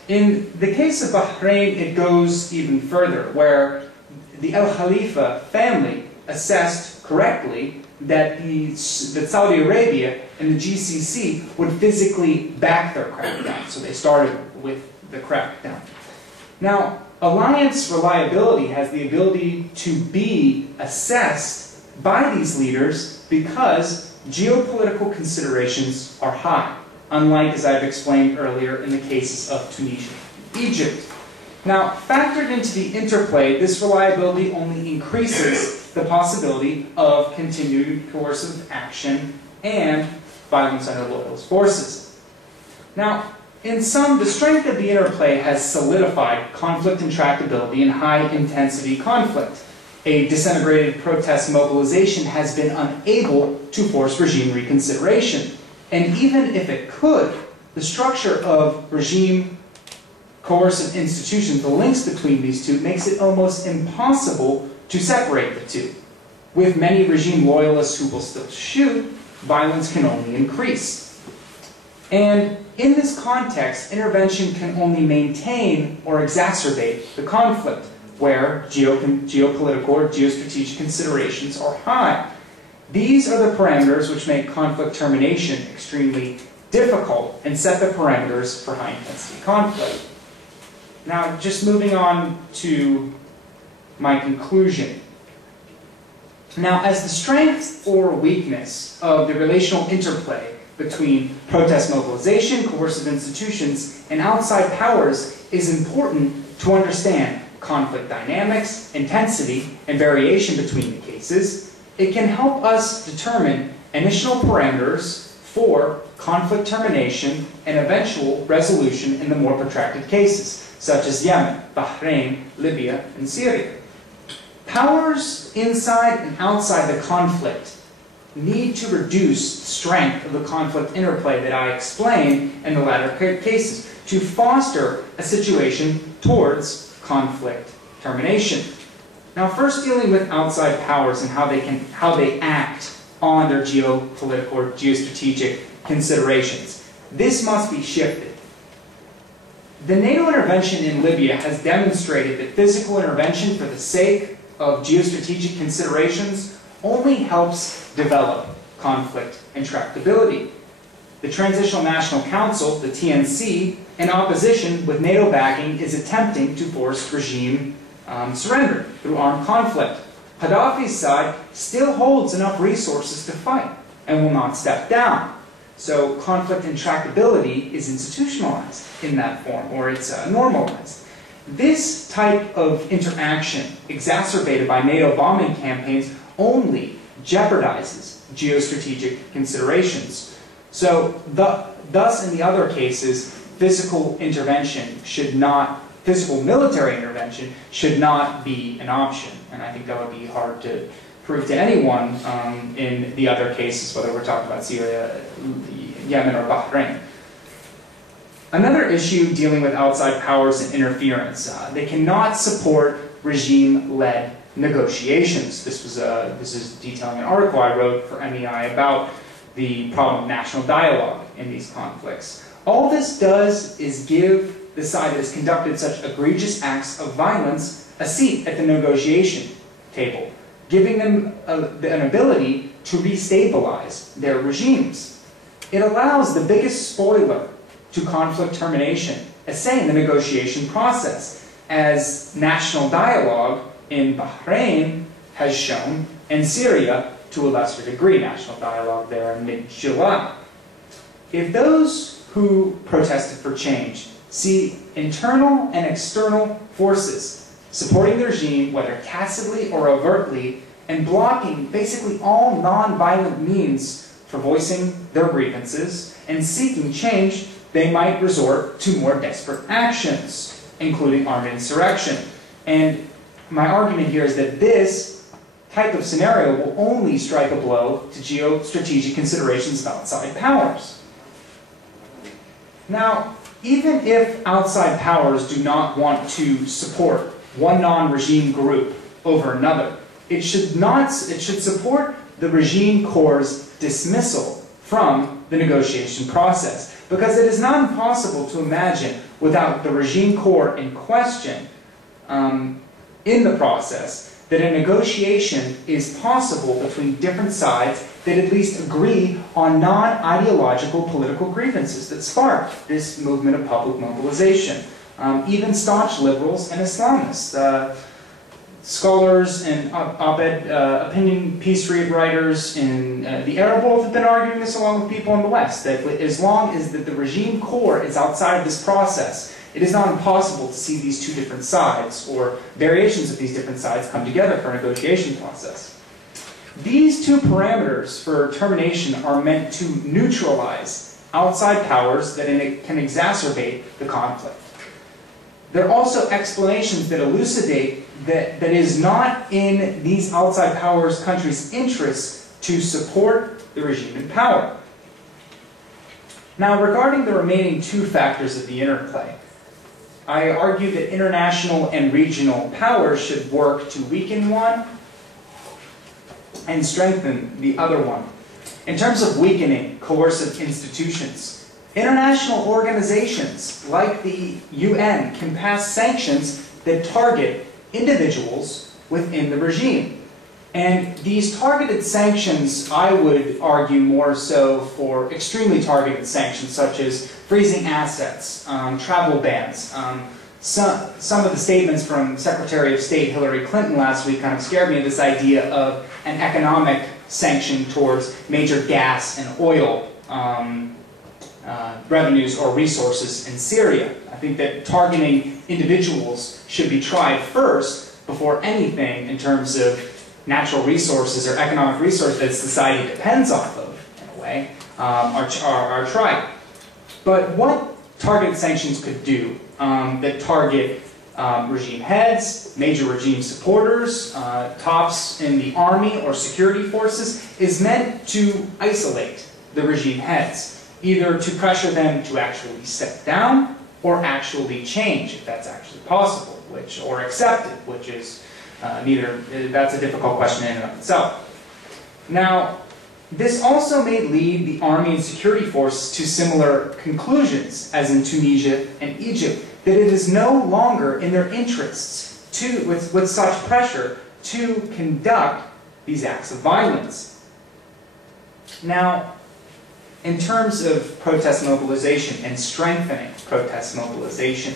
In the case of Bahrain, it goes even further, where the Al Khalifa family assessed correctly that Saudi Arabia and the GCC would physically back their crackdown. So they started with the crackdown. Now, alliance reliability has the ability to be assessed by these leaders because geopolitical considerations are high, unlike, as I've explained earlier, in the cases of Tunisia and Egypt. Now, factored into the interplay, this reliability only increases the possibility of continued coercive action and violence under loyalist forces. Now, in sum, the strength of the interplay has solidified conflict intractability and high-intensity conflict. A disintegrated protest mobilization has been unable to force regime reconsideration. And even if it could, the structure of regime coercive institutions, the links between these two, makes it almost impossible to separate the two. With many regime loyalists who will still shoot, violence can only increase. And in this context, intervention can only maintain or exacerbate the conflict, where geopolitical or geostrategic considerations are high. These are the parameters which make conflict termination extremely difficult and set the parameters for high-intensity conflict. Now, just moving on to my conclusion. Now, as the strength or weakness of the relational interplay between protest mobilization, coercive institutions, and outside powers is important to understand conflict dynamics, intensity, and variation between the cases, it can help us determine initial parameters for conflict termination, and eventual resolution in the more protracted cases, such as Yemen, Bahrain, Libya, and Syria. Powers inside and outside the conflict need to reduce the strength of the conflict interplay that I explained in the latter cases to foster a situation towards conflict termination. Now, first dealing with outside powers and how they act on their geopolitical or geostrategic considerations. This must be shifted. The NATO intervention in Libya has demonstrated that physical intervention for the sake of geostrategic considerations only helps develop conflict intractability. The Transitional National Council, the TNC, in opposition with NATO backing, is attempting to force regime surrender through armed conflict. Gaddafi's side still holds enough resources to fight and will not step down. So conflict intractability is institutionalized in that form, or it's normalized. This type of interaction, exacerbated by NATO bombing campaigns, only jeopardizes geostrategic considerations. So thus in the other cases, physical military intervention should not be an option. And I think that would be hard to prove to anyone in the other cases, whether we're talking about Syria, Yemen, or Bahrain. Another issue dealing with outside powers and interference. They cannot support regime-led negotiations. This is detailing an article I wrote for MEI about the problem of national dialogue in these conflicts. All this does is give the side that has conducted such egregious acts of violence a seat at the negotiation table, giving them an ability to restabilize their regimes. It allows the biggest spoiler to conflict termination a say in the negotiation process, as national dialogue in Bahrain has shown, and Syria, to a lesser degree, national dialogue there in mid-July. If those who protested for change see internal and external forces supporting the regime, whether tacitly or overtly, and blocking basically all non-violent means for voicing their grievances and seeking change, they might resort to more desperate actions, including armed insurrection. And my argument here is that this type of scenario will only strike a blow to geostrategic considerations of outside powers. Now, even if outside powers do not want to support one non-regime group over another, it should support the regime corps' dismissal from the negotiation process, because it is not impossible to imagine without the regime corps in question in the process that a negotiation is possible between different sides that at least agree on non-ideological political grievances that sparked this movement of public mobilization. Even staunch liberals and Islamists, scholars and op-ed opinion piece writers in the Arab world have been arguing this along with people in the West, that as long as the regime core is outside of this process, it is not impossible to see these two different sides, or variations of these different sides, come together for a negotiation process. These two parameters for termination are meant to neutralize outside powers that can exacerbate the conflict. There are also explanations that elucidate that it is not in these outside powers' countries' interests to support the regime in power. Now, regarding the remaining two factors of the interplay, I argue that international and regional powers should work to weaken one and strengthen the other one. In terms of weakening coercive institutions, international organizations like the UN can pass sanctions that target individuals within the regime. And these targeted sanctions, I would argue more so for extremely targeted sanctions, such as freezing assets, travel bans. Some of the statements from Secretary of State Hillary Clinton last week kind of scared me, this idea of an economic sanction towards major gas and oil revenues or resources in Syria. I think that targeting individuals should be tried first before anything in terms of natural resources or economic resources that society depends off of, in a way. are tried. But what targeted sanctions could do that target regime heads, major regime supporters, tops in the army or security forces, is meant to isolate the regime heads, either to pressure them to actually step down or actually change, if that's actually possible, or accepted, which is neither. That's a difficult question in and of itself. Now, this also may lead the army and security forces to similar conclusions, as in Tunisia and Egypt, that it is no longer in their interests with such pressure to conduct these acts of violence. Now, in terms of protest mobilization and strengthening protest mobilization,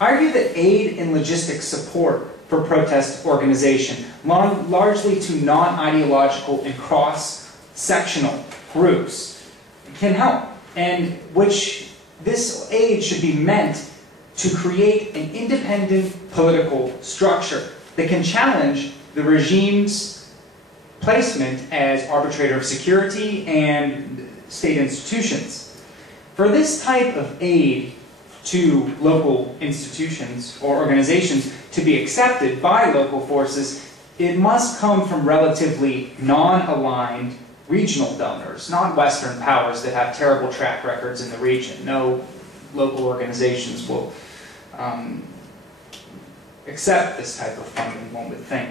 I argue that aid and logistic support for protest organization, largely to non-ideological and cross-sectional groups, can help, and which this aid should be meant to create an independent political structure that can challenge the regime's placement as arbitrator of security and state institutions. For this type of aid to local institutions or organizations to be accepted by local forces, it must come from relatively non-aligned regional donors, not Western powers that have terrible track records in the region. No local organizations will accept this type of funding, one would think.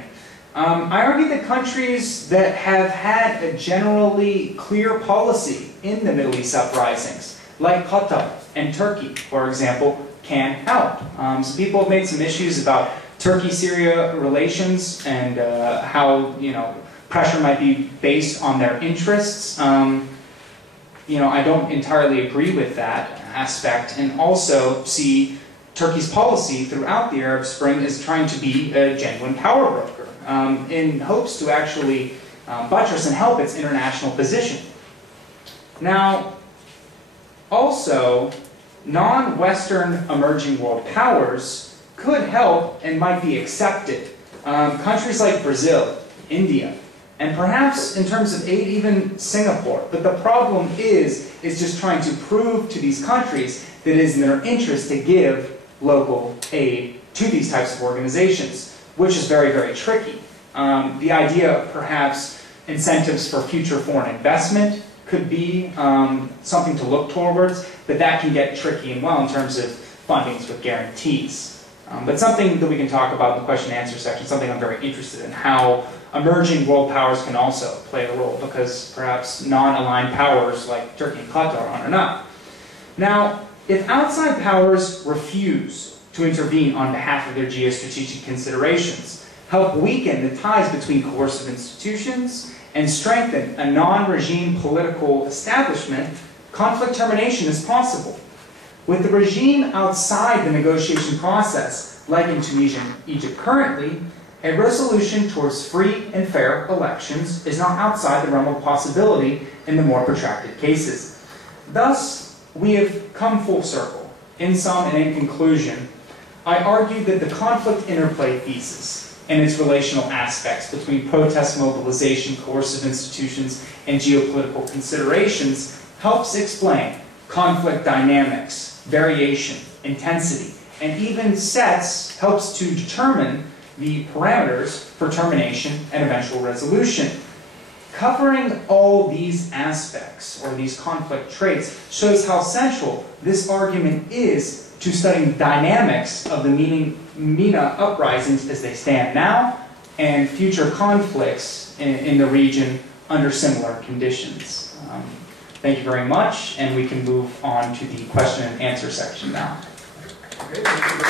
I argue that countries that have had a generally clear policy in the Middle East uprisings, like Qatar and Turkey, for example, can help. So people have made some issues about Turkey-Syria relations and how, pressure might be based on their interests. I don't entirely agree with that aspect, and also see Turkey's policy throughout the Arab Spring as trying to be a genuine power broker in hopes to actually buttress and help its international position. Now, also, non-Western emerging world powers could help and might be accepted. Countries like Brazil, India, and perhaps in terms of aid, even Singapore. But the problem is just trying to prove to these countries that it is in their interest to give local aid to these types of organizations, which is very, very tricky. The idea of perhaps incentives for future foreign investment could be something to look towards, but that can get tricky and well in terms of fundings with guarantees. But something that we can talk about in the question and answer section, something I'm very interested in, how emerging world powers can also play a role, because perhaps non-aligned powers like Turkey and Qatar aren't enough. Now, if outside powers refuse to intervene on behalf of their geostrategic considerations, help weaken the ties between coercive institutions, and strengthen a non-regime political establishment, conflict termination is possible. With the regime outside the negotiation process, like in Tunisia and Egypt currently, a resolution towards free and fair elections is not outside the realm of possibility in the more protracted cases. Thus, we have come full circle. In sum and in conclusion, I argue that the conflict interplay thesis and its relational aspects between protest mobilization, coercive institutions, and geopolitical considerations helps explain conflict dynamics, variation, intensity, and even helps to determine the parameters for termination and eventual resolution. Covering all these aspects, or these conflict traits, shows how central this argument is to studying dynamics of the MENA uprisings as they stand now, and future conflicts in the region under similar conditions. Thank you very much, and we can move on to the question and answer section now. Okay, thank you very much.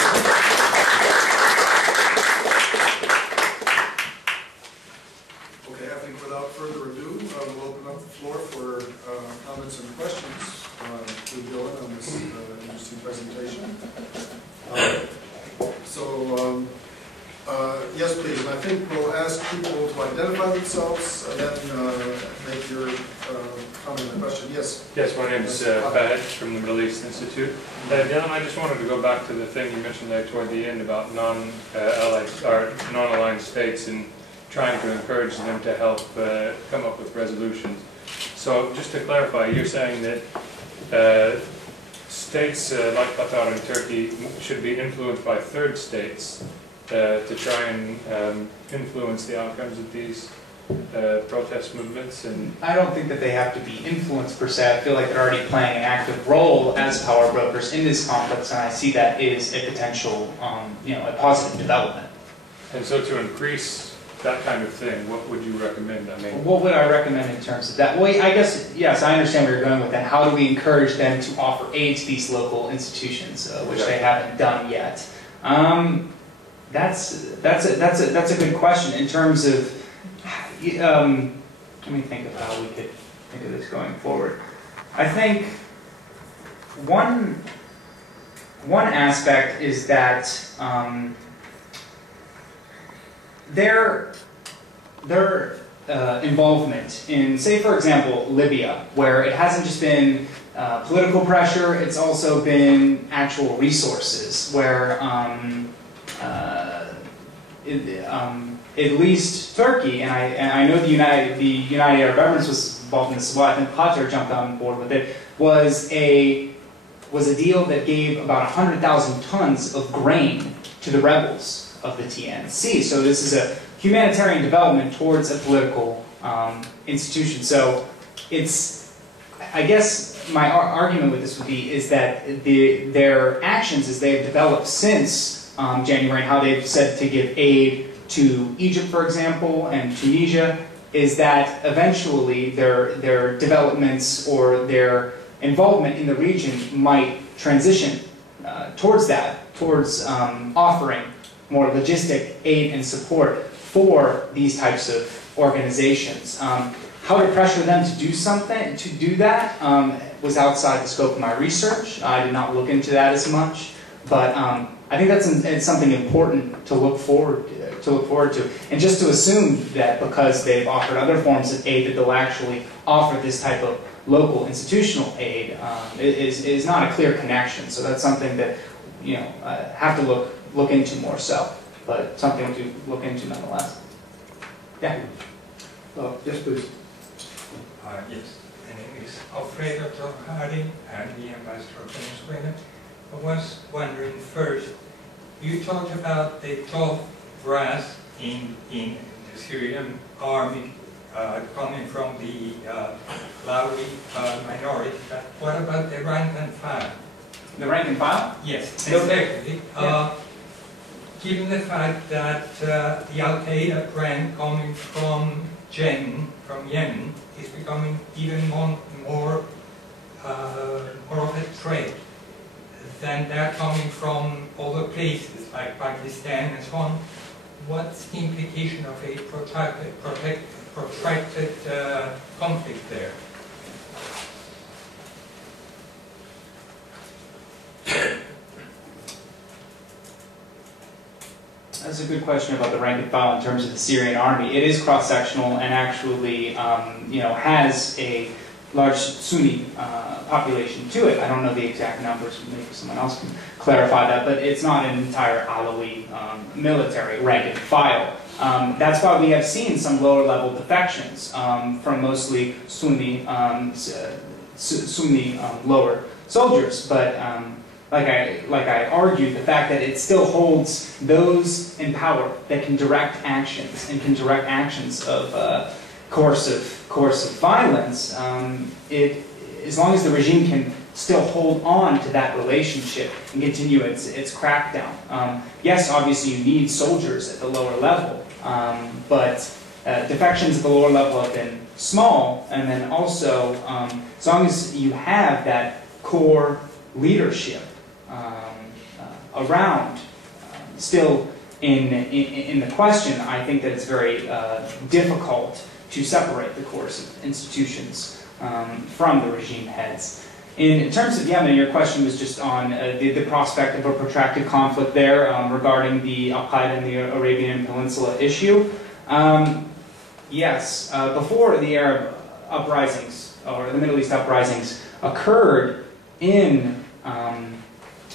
Okay, I think without further ado, we'll open up the floor for comments and questions to Dylan on this interesting presentation. Yes, please. And I think we'll ask people to identify themselves and then make your comment and question. Yes? Yes, my name is Badge from the Middle East Institute. Dylan, I just wanted to go back to the thing you mentioned there toward the end about non-aligned states and trying to encourage them to help come up with resolutions. So just to clarify, you're saying that states like Qatar and Turkey should be influenced by third states to try and influence the outcomes of these protest movements? And I don't think that they have to be influenced per se. I feel like they're already playing an active role as power brokers in this complex, and I see that is a potential, a positive development. And so to increase that kind of thing, what would you recommend? I mean, what would I recommend in terms of that? Well, I guess, yes, I understand where you're going with that. How do we encourage them to offer aid to these local institutions, which they haven't done yet? That's a good question in terms of, let me think of how we could think of this going forward. I think one aspect is that their involvement in, say, for example, Libya, where it hasn't just been political pressure, it's also been actual resources, where at least Turkey, and I know the United Arab Emirates was involved in this as well, I think Qatar jumped on board with it, was a deal that gave about 100,000 tons of grain to the rebels of the TNC. So this is a humanitarian development towards a political institution. So it's, I guess my argument with this would be is that their actions as they've developed since January, and how they've said to give aid to Egypt, for example, and Tunisia, is that eventually their developments or their involvement in the region might transition towards that, towards offering more logistic aid and support for these types of organizations. How to pressure them to do something, to do that, was outside the scope of my research. I did not look into that as much, but I think it's something important to look forward to, and just to assume that because they've offered other forms of aid that they'll actually offer this type of local institutional aid is not a clear connection. So that's something that have to look into more so, but something to look into nonetheless. Yeah. Yes, please. Yes, my name is Alfredo Torhari. I'm the ambassador from Venezuela. I was wondering first, you talked about the top brass in the Syrian army coming from the Lawi minority, but what about the rank and file? The rank and file? Yes, exactly. Given the fact that the Al-Qaeda brand coming from Yemen, is becoming even more of a threat than they're coming from other places like Pakistan and so on. What's the implication of a protracted conflict there? That's a good question about the rank and file in terms of the Syrian army. It is cross-sectional and actually, has a large Sunni population to it. I don't know the exact numbers. Maybe someone else can clarify that, but it's not an entire Alawi military rank and file. That's why we have seen some lower-level defections from mostly Sunni lower soldiers, but. Like I argued, the fact that it still holds those in power that can direct actions and can direct actions of coercive violence, as long as the regime can still hold on to that relationship and continue its crackdown. Yes, obviously you need soldiers at the lower level, but defections at the lower level have been small, and then also, as long as you have that core leadership around still in the question, I think that it's very difficult to separate the coercive institutions from the regime heads. In terms of Yemen, your question was just on the prospect of a protracted conflict there regarding the Al-Qaeda and the Arabian Peninsula issue. Yes, before the Arab uprisings, or the Middle East uprisings, occurred in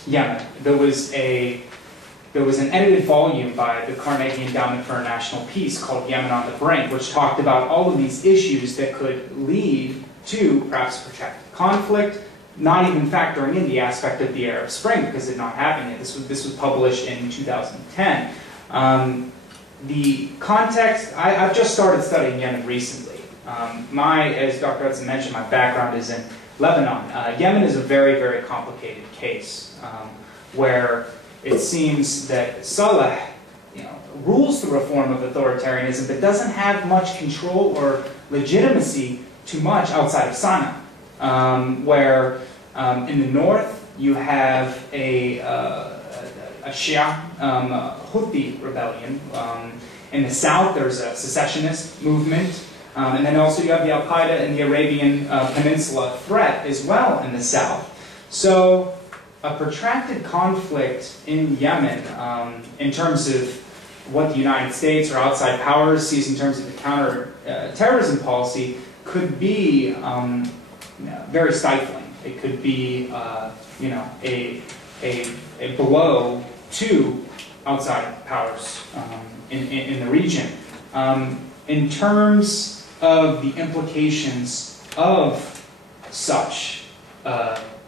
Yemen, there was an edited volume by the Carnegie Endowment for International Peace called Yemen on the Brink, which talked about all of these issues that could lead to perhaps protracted conflict, not even factoring in the aspect of the Arab Spring because it did not happen yet. This was published in 2010. The context, I've just started studying Yemen recently. As Dr. Hudson mentioned, my background is in Lebanon. Yemen is a very, very complicated case where it seems that Saleh rules through a form of authoritarianism but doesn't have much control or legitimacy too much outside of Sana'a, where in the north you have a Shia Houthi rebellion. In the south there's a secessionist movement. And then also you have the Al-Qaeda and the Arabian Peninsula threat as well in the south. So a protracted conflict in Yemen in terms of what the United States or outside powers sees in terms of the counter-terrorism policy could be very stifling. It could be a blow to outside powers in the region. In terms of the implications of such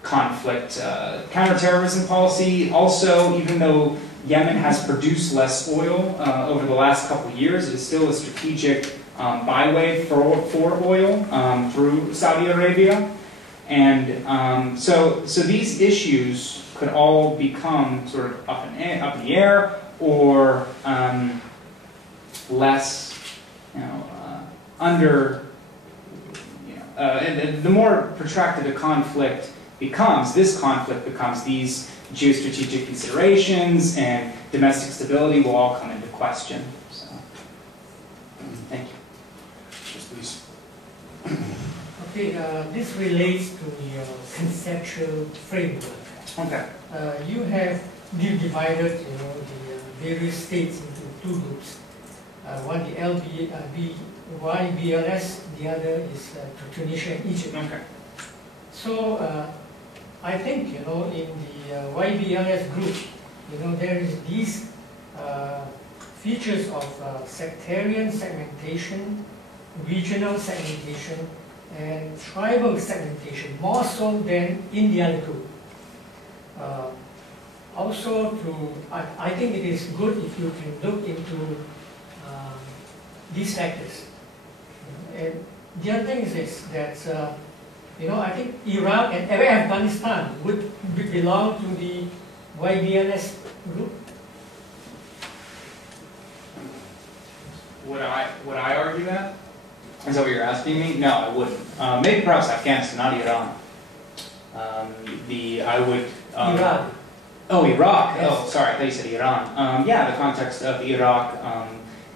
conflict, counterterrorism policy also, even though Yemen has produced less oil over the last couple of years, it is still a strategic byway for oil through Saudi Arabia. And so these issues could all become sort of up in the air or less, the more protracted a conflict becomes, this conflict becomes, these geostrategic considerations and domestic stability will all come into question. So, thank you. Yes, please. Okay, this relates to the conceptual framework. Okay. You have divided, the various states into two groups. One the YBLS, the other is Tunisia and Egypt. Okay. So I think in the YBLS group, there is these features of sectarian segmentation, regional segmentation, and tribal segmentation, more so than in the other group. Also, I think it is good if you can look into these factors. And the other thing is this, that I think Iraq and Afghanistan would belong to the YBLS group. Would I argue that? Is that what you're asking me? No, I wouldn't. Maybe perhaps Afghanistan, not Iran. I would. Iraq. Oh, Iraq. Yes. Oh, sorry, I thought you said Iran. Yeah, the context of Iraq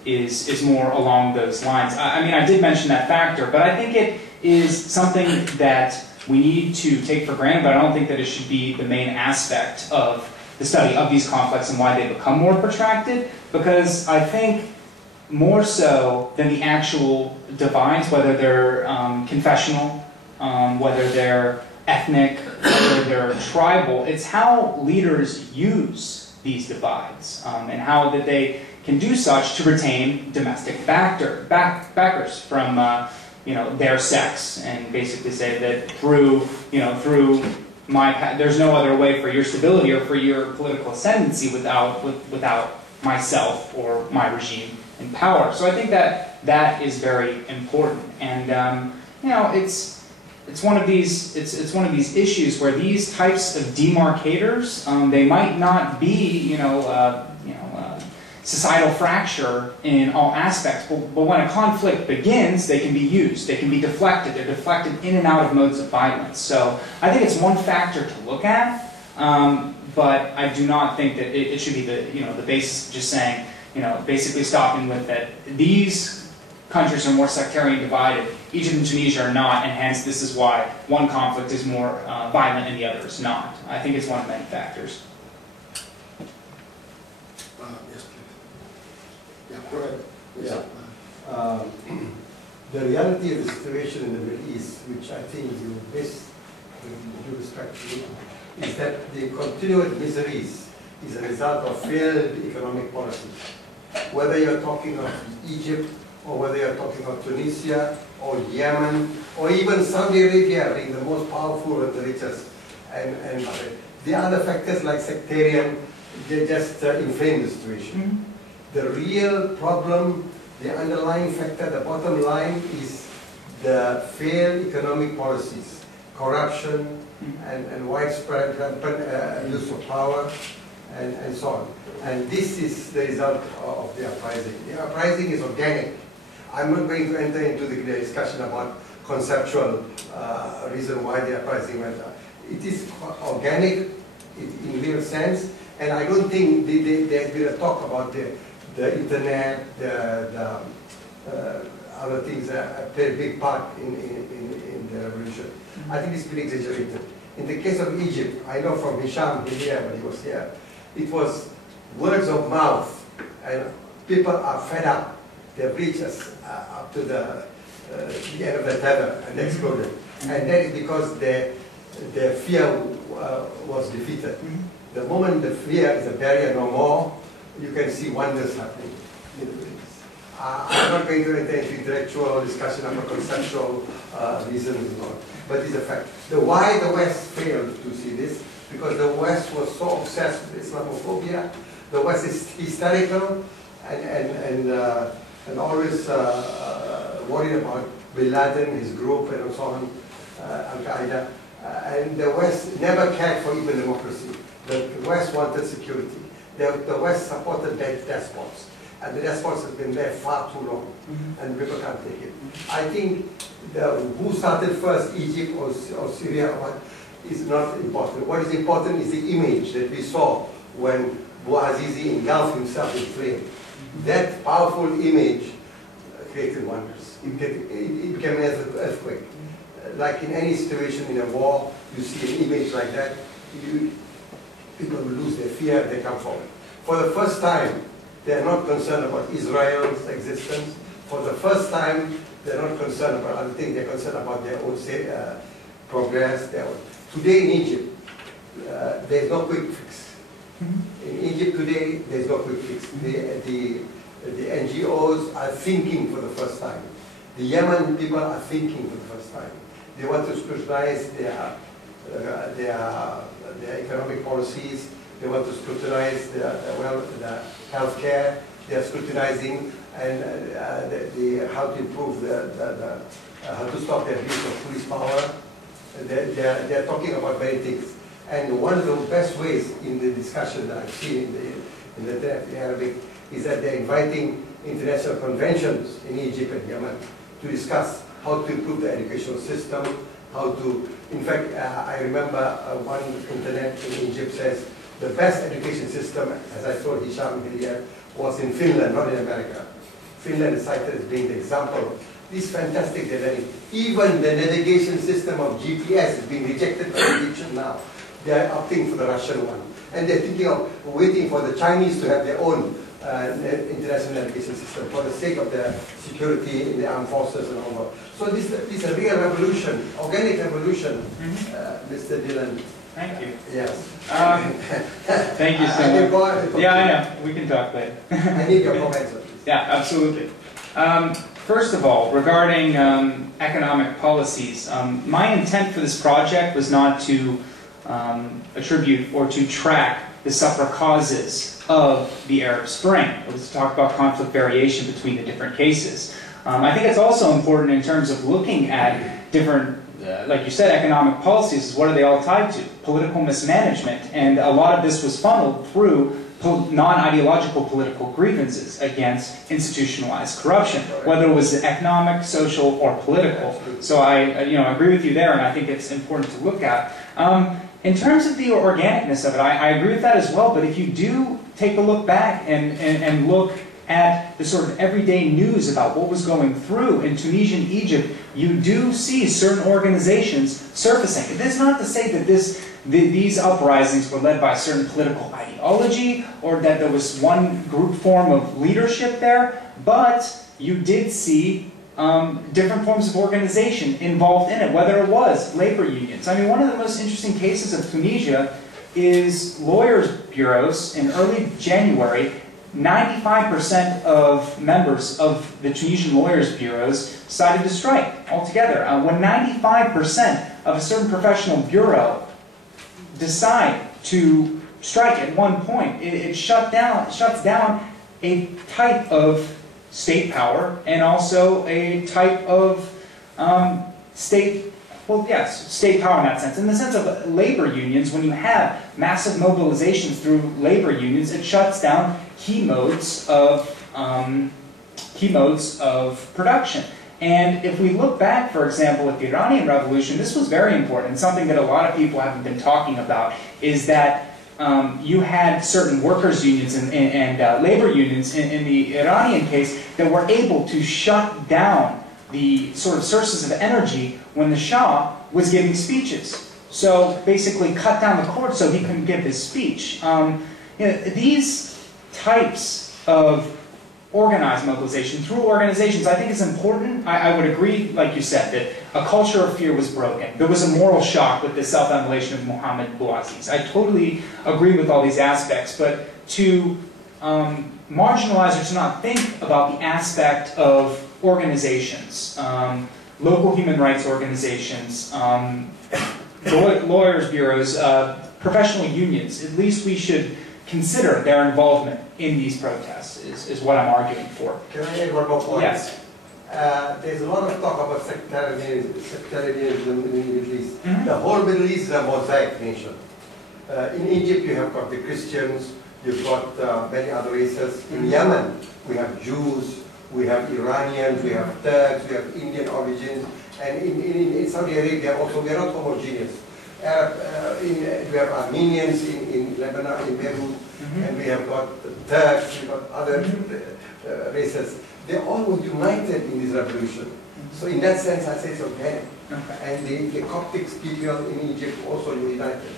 is more along those lines. I mean, I did mention that factor, but I think it is something that we need to take for granted, but I don't think that it should be the main aspect of the study of these conflicts and why they become more protracted, because I think more so than the actual divides, whether they're confessional, whether they're ethnic, whether they're tribal, it's how leaders use these divides and how that they can do such to retain domestic backers from their sex, and basically say that through there's no other way for your stability or for your political ascendancy without myself or my regime in power. So I think that is very important, and it's one of these issues where these types of demarcators they might not be societal fracture in all aspects, but when a conflict begins, they can be used, they can be deflected, they're deflected in and out of modes of violence. So I think it's one factor to look at, but I do not think that it should be the basis of just saying, basically stopping with that these countries are more sectarian divided, Egypt and Tunisia are not, and hence this is why one conflict is more violent and the other is not. I think it's one of many factors. Yes, please. Yeah, go ahead. Yeah. The reality of the situation in the Middle East, which I think you miss with due respect to, is that the continued miseries is a result of failed economic policy. Whether you're talking of Egypt or whether you're talking about Tunisia, or Yemen, or even Saudi Arabia being the most powerful and the richest. And the other factors like sectarian, they just inflame the situation. The real problem, the underlying factor, the bottom line is the failed economic policies, corruption, and widespread use of power, and so on. And this is the result of the uprising. The uprising is organic. I'm not going to enter into the discussion about conceptual reason why the uprising went up. It is organic in real sense, and I don't think there's been a talk about the internet, the other things that play a big part in the revolution. I think it's been exaggerated. In the case of Egypt, I know from Hisham here when he was here, it was words of mouth, and people are fed up. They've reached us up to the end of the tether and exploded. And that is because their fear was defeated. The moment the fear is a barrier no more, you can see wonders happening in the Middle East. I'm not going to enter into intellectual discussion about conceptual reasons and all, but it's a fact. Why the West failed to see this, because the West was so obsessed with Islamophobia. The West is hysterical and always worried about Bin Laden, his group, and so on, Al-Qaeda. And the West never cared for even democracy. The West wanted security. The West supported despots. And the despots have been there far too long. And people can't take it. I think who started first, Egypt or Syria, is not important. What is important is the image that we saw when Bouazizi engulfed himself in flame. That powerful image created wonders. It became an earthquake. Like in any situation in a war, you see an image like that, people will lose their fear, they come forward. For the first time, they are not concerned about Israel's existence. For the first time, they're not concerned about other things, they're concerned about their own progress. Today in Egypt, there's no quick fix. In Egypt today, there's no quick fix. The NGOs are thinking for the first time. The Yemen people are thinking for the first time. They want to scrutinize their economic policies. They want to scrutinize the healthcare. They are scrutinizing and how to improve how to stop the abuse of police power. They are talking about many things. And one of the best ways in the discussion that I've seen in the Arabic is that they're inviting international conventions in Egypt and Yemen to discuss how to improve the educational system, how to, in fact, I remember one internet in Egypt says the best education system, as I told Hisham earlier, was in Finland, not in America. Finland is cited as being the example. This fantastic learning. Even the navigation system of GPS is being rejected by the Egyptians now. They are opting for the Russian one. And they're thinking of waiting for the Chinese to have their own international navigation system for the sake of their security in the armed forces and all that. So this is a real revolution, organic revolution, Mr. Dillon. Thank you. Yes. Thank you so much. Yeah, I know. We can talk later. I need your comments on this. Yeah, absolutely. First of all, regarding economic policies, my intent for this project was not to attribute or to track the separate causes of the Arab Spring. It was to talk about conflict variation between the different cases. I think it's also important in terms of looking at different, like you said, economic policies. What are they all tied to? Political mismanagement. And a lot of this was funneled through non-ideological political grievances against institutionalized corruption, whether it was economic, social, or political. So I agree with you there, and I think it's important to look at. In terms of the organicness of it, I agree with that as well, but if you do take a look back and look at the sort of everyday news about what was going through in Tunisia and Egypt, you do see certain organizations surfacing. This is not to say that these uprisings were led by a certain political ideology or that there was one group form of leadership there, but you did see different forms of organization involved in it, whether it was labor unions. I mean, one of the most interesting cases of Tunisia is lawyers' bureaus in early January 95% of members of the Tunisian lawyers' bureaus decided to strike altogether. When 95% of a certain professional bureau decide to strike at one point, it shuts down a type of state power and also a type of state power in that sense. In the sense of labor unions, when you have massive mobilizations through labor unions, it shuts down key modes of production. And if we look back, for example, at the Iranian Revolution, this was very important. Something that a lot of people haven't been talking about is that you had certain workers' unions and labor unions in the Iranian case that were able to shut down the sort of sources of energy when the Shah was giving speeches. So basically cut down the cord so he couldn't give his speech. These types of organized mobilization through organizations, I think is important. I would agree, like you said, that a culture of fear was broken. There was a moral shock with the self-immolation of Mohammed Bouaziz. I totally agree with all these aspects, but to marginalize or to not think about the aspect of organizations, local human rights organizations, lawyers' bureaus, professional unions, at least we should consider their involvement in these protests, is what I'm arguing for. Can I add one more point? Yes. There's a lot of talk about sectarianism in the Middle East. Mm-hmm. The whole Middle East is a mosaic nation. In Egypt, you have got the Christians, you've got many other races. In Yemen, we have Jews, we have Iranians, we have Turks, we have Indian origins, and in Saudi Arabia also we are not homogeneous. We have Armenians in Lebanon, in Beirut, and we have got Turks, we have got other races. They all were united in this revolution. So in that sense, I say it's organic. And the Coptic people in Egypt also united.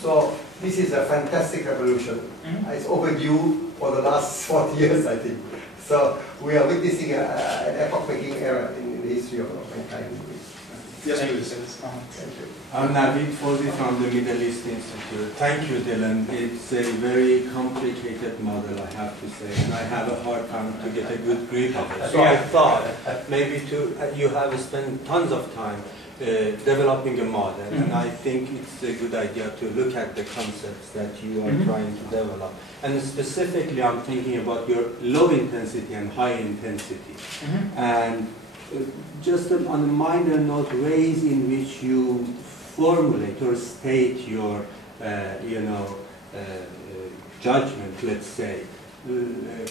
So this is a fantastic revolution. It's overdue for the last 40 years, I think. So we are witnessing an epoch-making era in the history of mankind. Yes, please. Thank you. I'm Navid Fawzi from the Middle East Institute. Thank you, Dylan. It's a very complicated model, I have to say, and I have a hard time to get a good grip of it. So I thought maybe you have spent tons of time developing a model, and I think it's a good idea to look at the concepts that you are trying to develop. And specifically, I'm thinking about your low intensity and high intensity. And just on a minor note, ways in which you formulate or state your, judgment, let's say.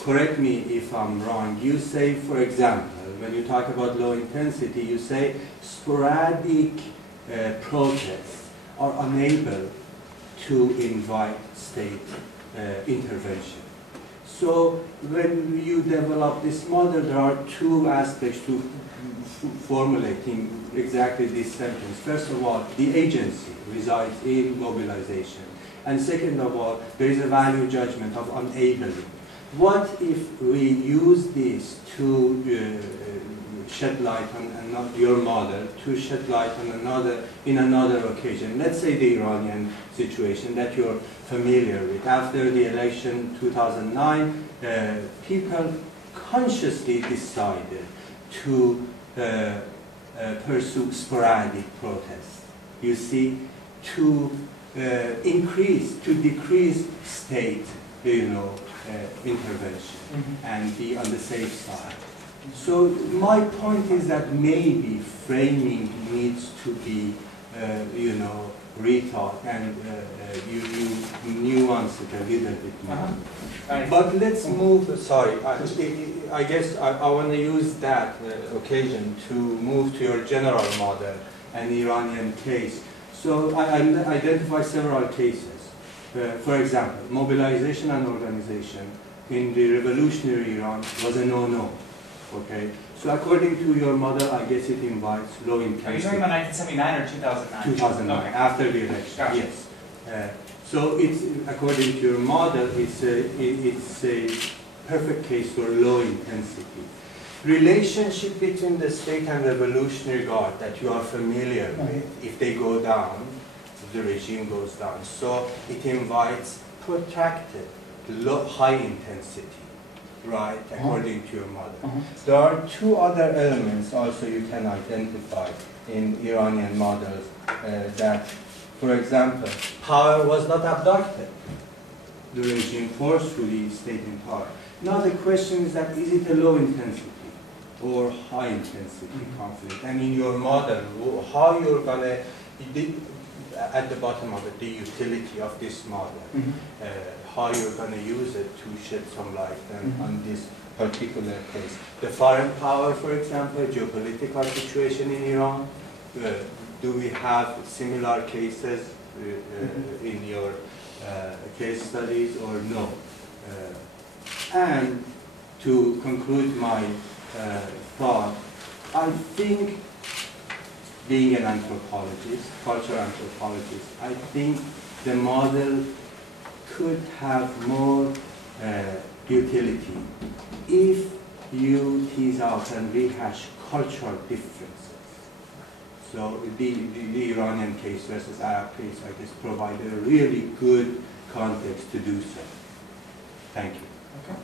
Correct me if I'm wrong. You say, for example, when you talk about low intensity, you say sporadic protests are unable to invite state intervention. So when you develop this model, there are two aspects to formulating exactly this sentence. First of all, the agency resides in mobilization. And second of all, there is a value judgment of enabling. What if we use this to shed light on your model, to shed light on another occasion? Let's say the Iranian situation that you're familiar with. After the election 2009, people consciously decided to pursue sporadic protests. You see, to decrease state, intervention and be on the safe side. So my point is that maybe framing needs to be, rethought and you nuance it a little bit more. But let's move, sorry, I guess I want to use that occasion to move to your general model, an Iranian case. So I identify several cases. For example, mobilization and organization in the revolutionary Iran was a no-no. Okay, so according to your model, I guess it invites low intensity. Are you talking about 1979 or 2009? 2009, okay. After the election, Gotcha. yes. So it's, according to your model, it's a perfect case for low intensity. Relationship between the state and revolutionary guard that you are familiar with, if they go down, the regime goes down. So it invites protracted, high intensity. right, according to your model. There are two other elements also you can identify in Iranian models that, for example, power was not abducted. The regime forcefully stayed in power. Now the question is that, is it a low intensity or high intensity conflict? And in your model, how you're gonna, at the bottom of it, the utility of this model, how you're gonna use it to shed some light on this particular case. The foreign power, for example, geopolitical situation in Iran, do we have similar cases in your case studies or no? And to conclude my thought, I think being an anthropologist, cultural anthropologist, I think the model could have more utility if you tease out and rehash cultural differences. So the Iranian case versus Arab case, I guess, provide a really good context to do so. Thank you. Okay.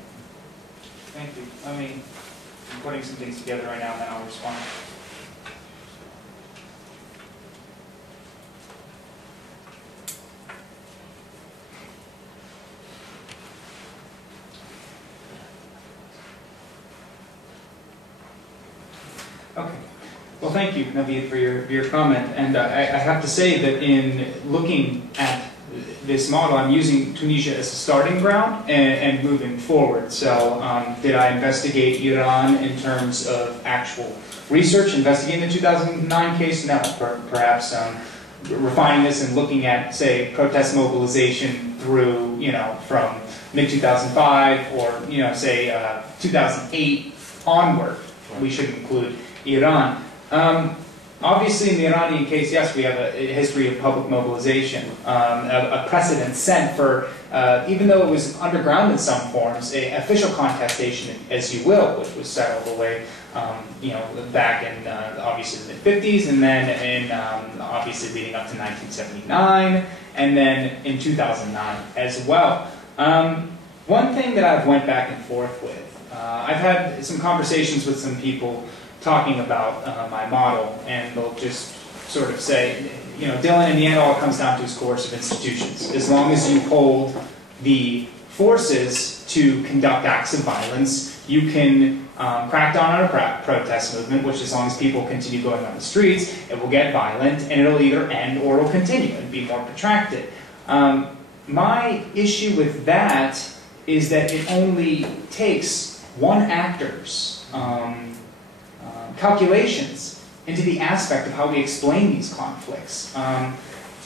Thank you. I'm putting some things together right now, and then I'll respond. Okay. Well, thank you, Naveed, for your comment. And I have to say that in looking at this model, I'm using Tunisia as a starting ground and moving forward. So did I investigate Iran in terms of actual research, investigating the 2009 case? No. Perhaps refining this and looking at, say, protest mobilization through, from mid-2005 or, say, 2008 onward. We should include Iran. Obviously, in the Iranian case, yes, we have a history of public mobilization, a precedent set for, even though it was underground in some forms, an official contestation, as you will, which was settled away, back in obviously the mid-50s, and then in obviously leading up to 1979, and then in 2009 as well. One thing that I've went back and forth with, I've had some conversations with some people talking about my model, and they'll just sort of say, Dylan, in the end, all it comes down to is coercive institutions. As long as you hold the forces to conduct acts of violence, you can crack down on a protest movement, which as long as people continue going on the streets, it will get violent, and it'll either end or it'll continue and be more protracted. My issue with that is that it only takes one actor's calculations into the aspect of how we explain these conflicts.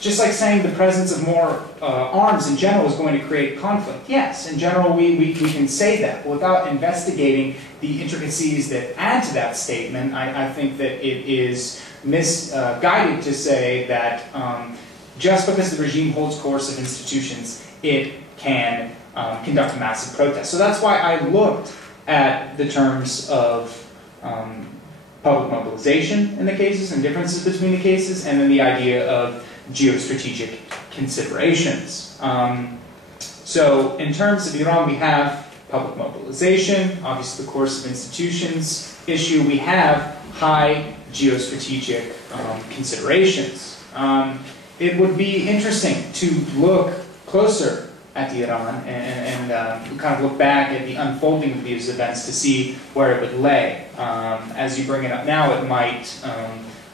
Just like saying the presence of more arms in general is going to create conflict. Yes, in general we can say that, but without investigating the intricacies that add to that statement, I think that it is misguided to say that just because the regime holds coercive institutions, it can conduct a massive protest. So that's why I looked at the terms of public mobilization in the cases and differences between the cases, and then the idea of geostrategic considerations. So in terms of Iran, we have public mobilization, obviously the coercive institutions issue, we have high geostrategic considerations. It would be interesting to look closer at the Iran and kind of look back at the unfolding of these events to see where it would lay. As you bring it up now, it might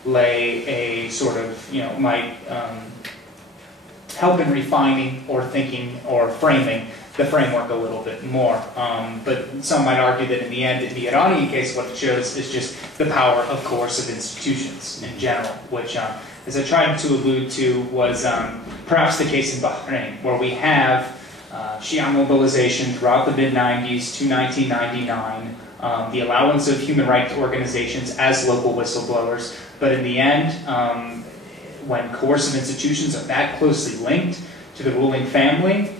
lay a sort of, might help in refining or thinking or framing the framework a little bit more. But some might argue that in the end, in the Iranian case, what it shows is just the power of coercive institutions in general, which, as I tried to allude to, was perhaps the case in Bahrain, where we have Shia mobilization throughout the mid-90s to 1999, the allowance of human rights organizations as local whistleblowers, but in the end, when coercive institutions are that closely linked to the ruling family,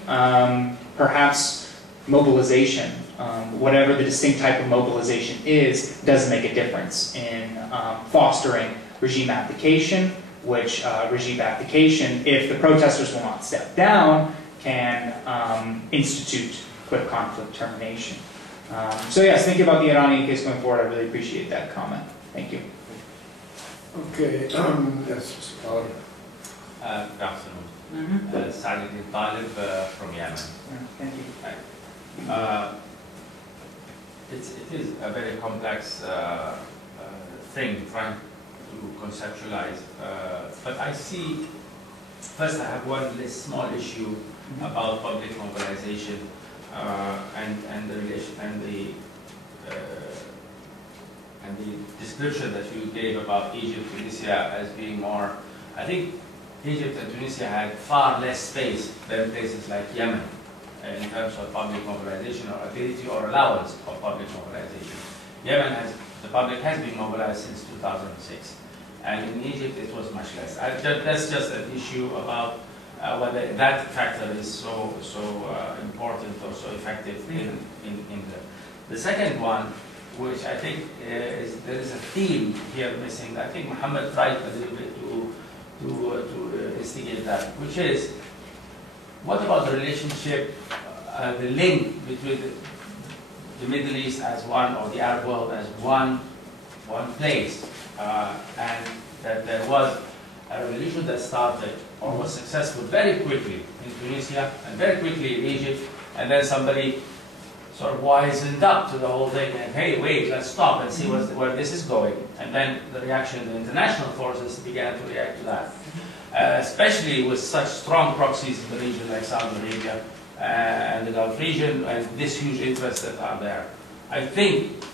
perhaps mobilization, whatever the distinct type of mobilization is, doesn't make a difference in fostering regime abdication, which regime abdication, if the protesters will not step down, can institute quick conflict termination. So yes, thinking about the Iranian case going forward, I really appreciate that comment. Thank you. Okay, yes, Mr. Fowler. Good afternoon. Saladin Talib from Yemen. Thank you. It is a very complex thing trying to conceptualize, but I see, first I have one small issue about public mobilization and the relation and the description that you gave about Egypt, Tunisia as being more. I think Egypt and Tunisia had far less space than places like Yemen in terms of public mobilization or ability or allowance of public mobilization. The public has been mobilized since 2006, and in Egypt it was much less. That's just an issue about whether that factor is so important or so effective in the second one, which I think there is a theme here missing. I think Mohammed tried a little bit to instigate that, which is, what about the relationship, the link between the Middle East as one, or the Arab world as one place, and that there was a revolution that started or was successful very quickly in Tunisia and very quickly in Egypt, and then somebody sort of wisened up to the whole thing and, hey, wait, let's stop and see where this is going. And then the reaction, the international forces began to react to that, especially with such strong proxies in the region like Saudi Arabia and the Gulf region, and this huge interest that are there. I think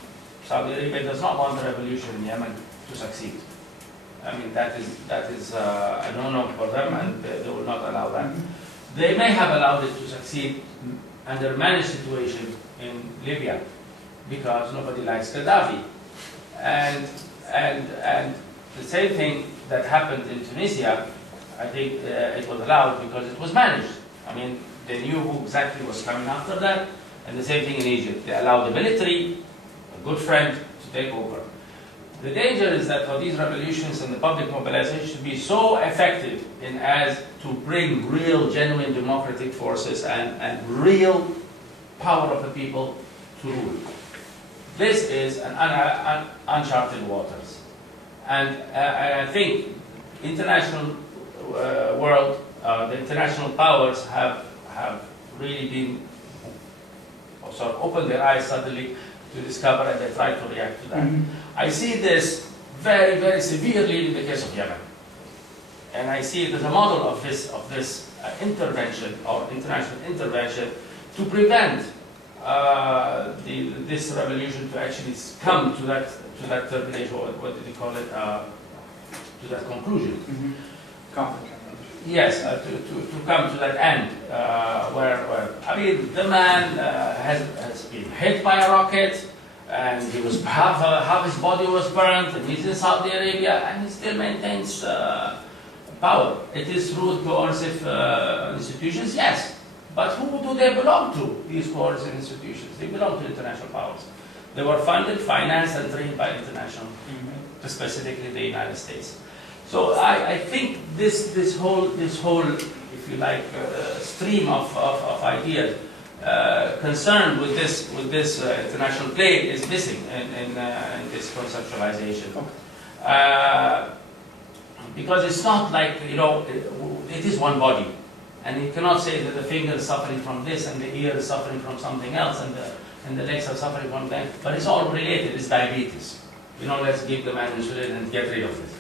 Saudi Arabia does not want the revolution in Yemen to succeed. I mean, that is a no-no for them, and they will not allow that. They may have allowed it to succeed under a managed situation in Libya, because nobody likes Gaddafi. And the same thing that happened in Tunisia, I think it was allowed because it was managed. I mean, they knew who exactly was coming after that, and the same thing in Egypt. They allowed the military, a good friend, to take over. The danger is that for these revolutions and the public mobilization should be so effective in as to bring real, genuine democratic forces and real power of the people to rule. This is an uncharted waters. And I think international world, the international powers have really been, or sort of opened their eyes suddenly to discover, and they try to react to that. I see this very, very severely in the case of Yemen. And I see it as a model of this intervention, or international intervention, to prevent this revolution to actually come to that termination, or what did you call it, to that conclusion. Conflict. Yes, to come to that end, where I mean, the man has been hit by a rocket, and he was half his body was burned, and he's in Saudi Arabia, and he still maintains power. It is through coercive institutions, yes, but who do they belong to? These coercive institutions, they belong to international powers. They were funded, financed, and trained by international, specifically the United States. So I think this whole, if you like, stream of ideas concerned with this international play is missing in this conceptualization, because it's not like, you know, it is one body, and you cannot say that the finger is suffering from this and the ear is suffering from something else and the legs are suffering from that, but it's all related. It's diabetes. You know, let's give the man insulin and get rid of it.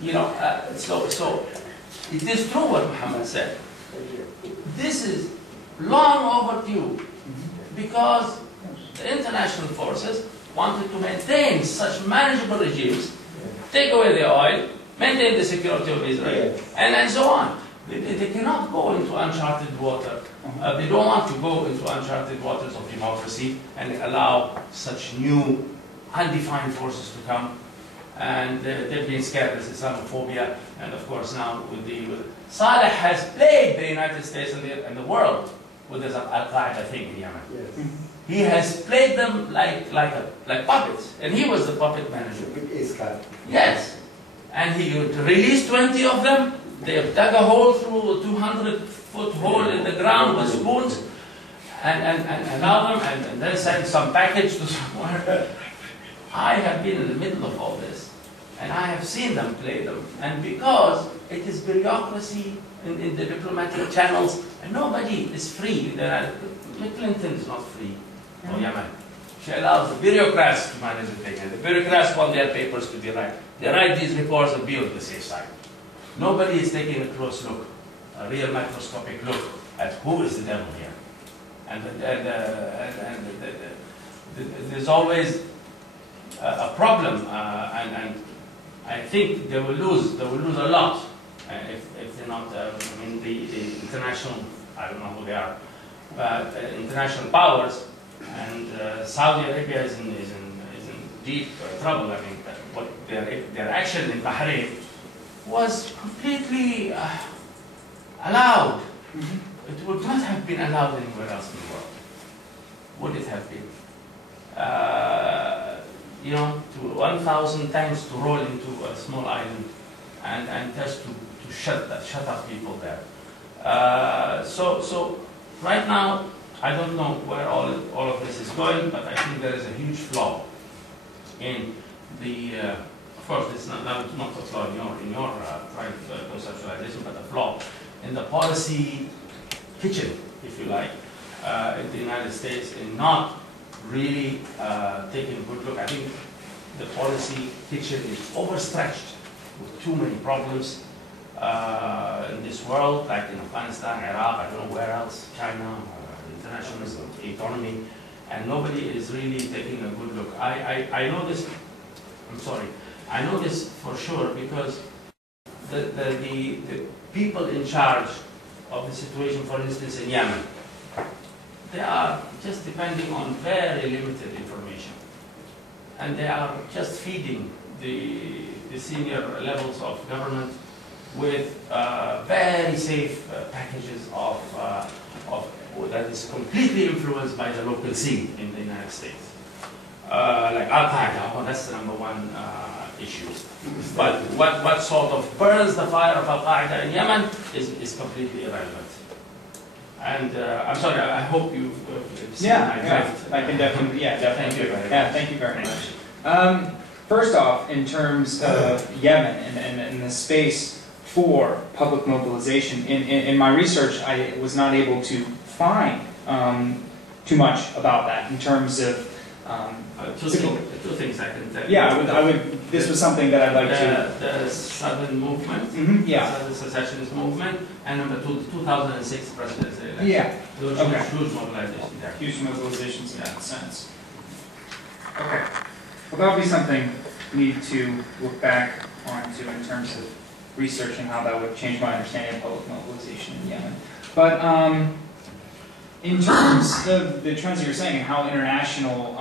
You know, so it is true what Muhammad said. This is long overdue, because the international forces wanted to maintain such manageable regimes, take away the oil, maintain the security of Israel, and so on. They cannot go into uncharted water. They don't want to go into uncharted waters of democracy and allow such new, undefined forces to come. And they've been scared with Islamophobia, and of course now with Saleh has played the United States and the world with his Al-Qaeda thing in Yemen. Yes. He has played them like puppets, and he was the puppet manager. Yes, and he released 20 of them. They dug a hole through a 200-foot hole in the ground with spoons, and allow them and then send some package to somewhere. I have been in the middle of all this, and I have seen them play them. And because it is bureaucracy in the diplomatic channels, and nobody is free. Clinton is not free for Yemen. She allows the bureaucrats to manage the thing, and the bureaucrats want their papers to be right. They write these reports and be on the safe side. Nobody is taking a close look, a real microscopic look at who is the devil here. And there's always a problem, and I think they will lose a lot if they're not. I mean, the international, I don't know who they are, but international powers, and Saudi Arabia is in deep trouble. I mean, what their action in Bahrain was completely allowed. It would not have been allowed anywhere else in the world. Would it have been? You know, to 1,000 tanks to roll into a small island and just to shut up people there. So right now, I don't know where all of this is going, but I think there is a huge flaw in the. Of course, it's not a flaw in your private conceptualization, but a flaw in the policy kitchen, if you like, in the United States, in not really taking a good look. I think the policy kitchen is overstretched with too many problems in this world, like in Afghanistan, Iraq, I don't know where else, China, international economy, and nobody is really taking a good look. I know this, I'm sorry, I know this for sure because the people in charge of the situation, for instance, in Yemen, they are just depending on very limited information. And they are just feeding the senior levels of government with very safe packages of that is completely influenced by the local scene in the United States. Like Al-Qaeda, that's the #1 issue. But what sort of burns the fire of Al-Qaeda in Yemen is completely irrelevant. And I'm sorry, I hope you've seen my draft. I can definitely, definitely. Thank you very much. First off, in terms of Yemen and the space for public mobilization, in my research, I was not able to find too much about that in terms of two things I can tell you. Yeah, I would. This was something that I'd like to. The Southern Movement, yeah, Southern Secessionist Movement, and number 2, 2006 presidential election. Yeah, Huge mobilization there. Huge mobilizations in that sense. Okay, well that'll be something we need to look back onto in terms of researching how that would change my understanding of public mobilization in Yemen. But in terms of the trends you're saying and how international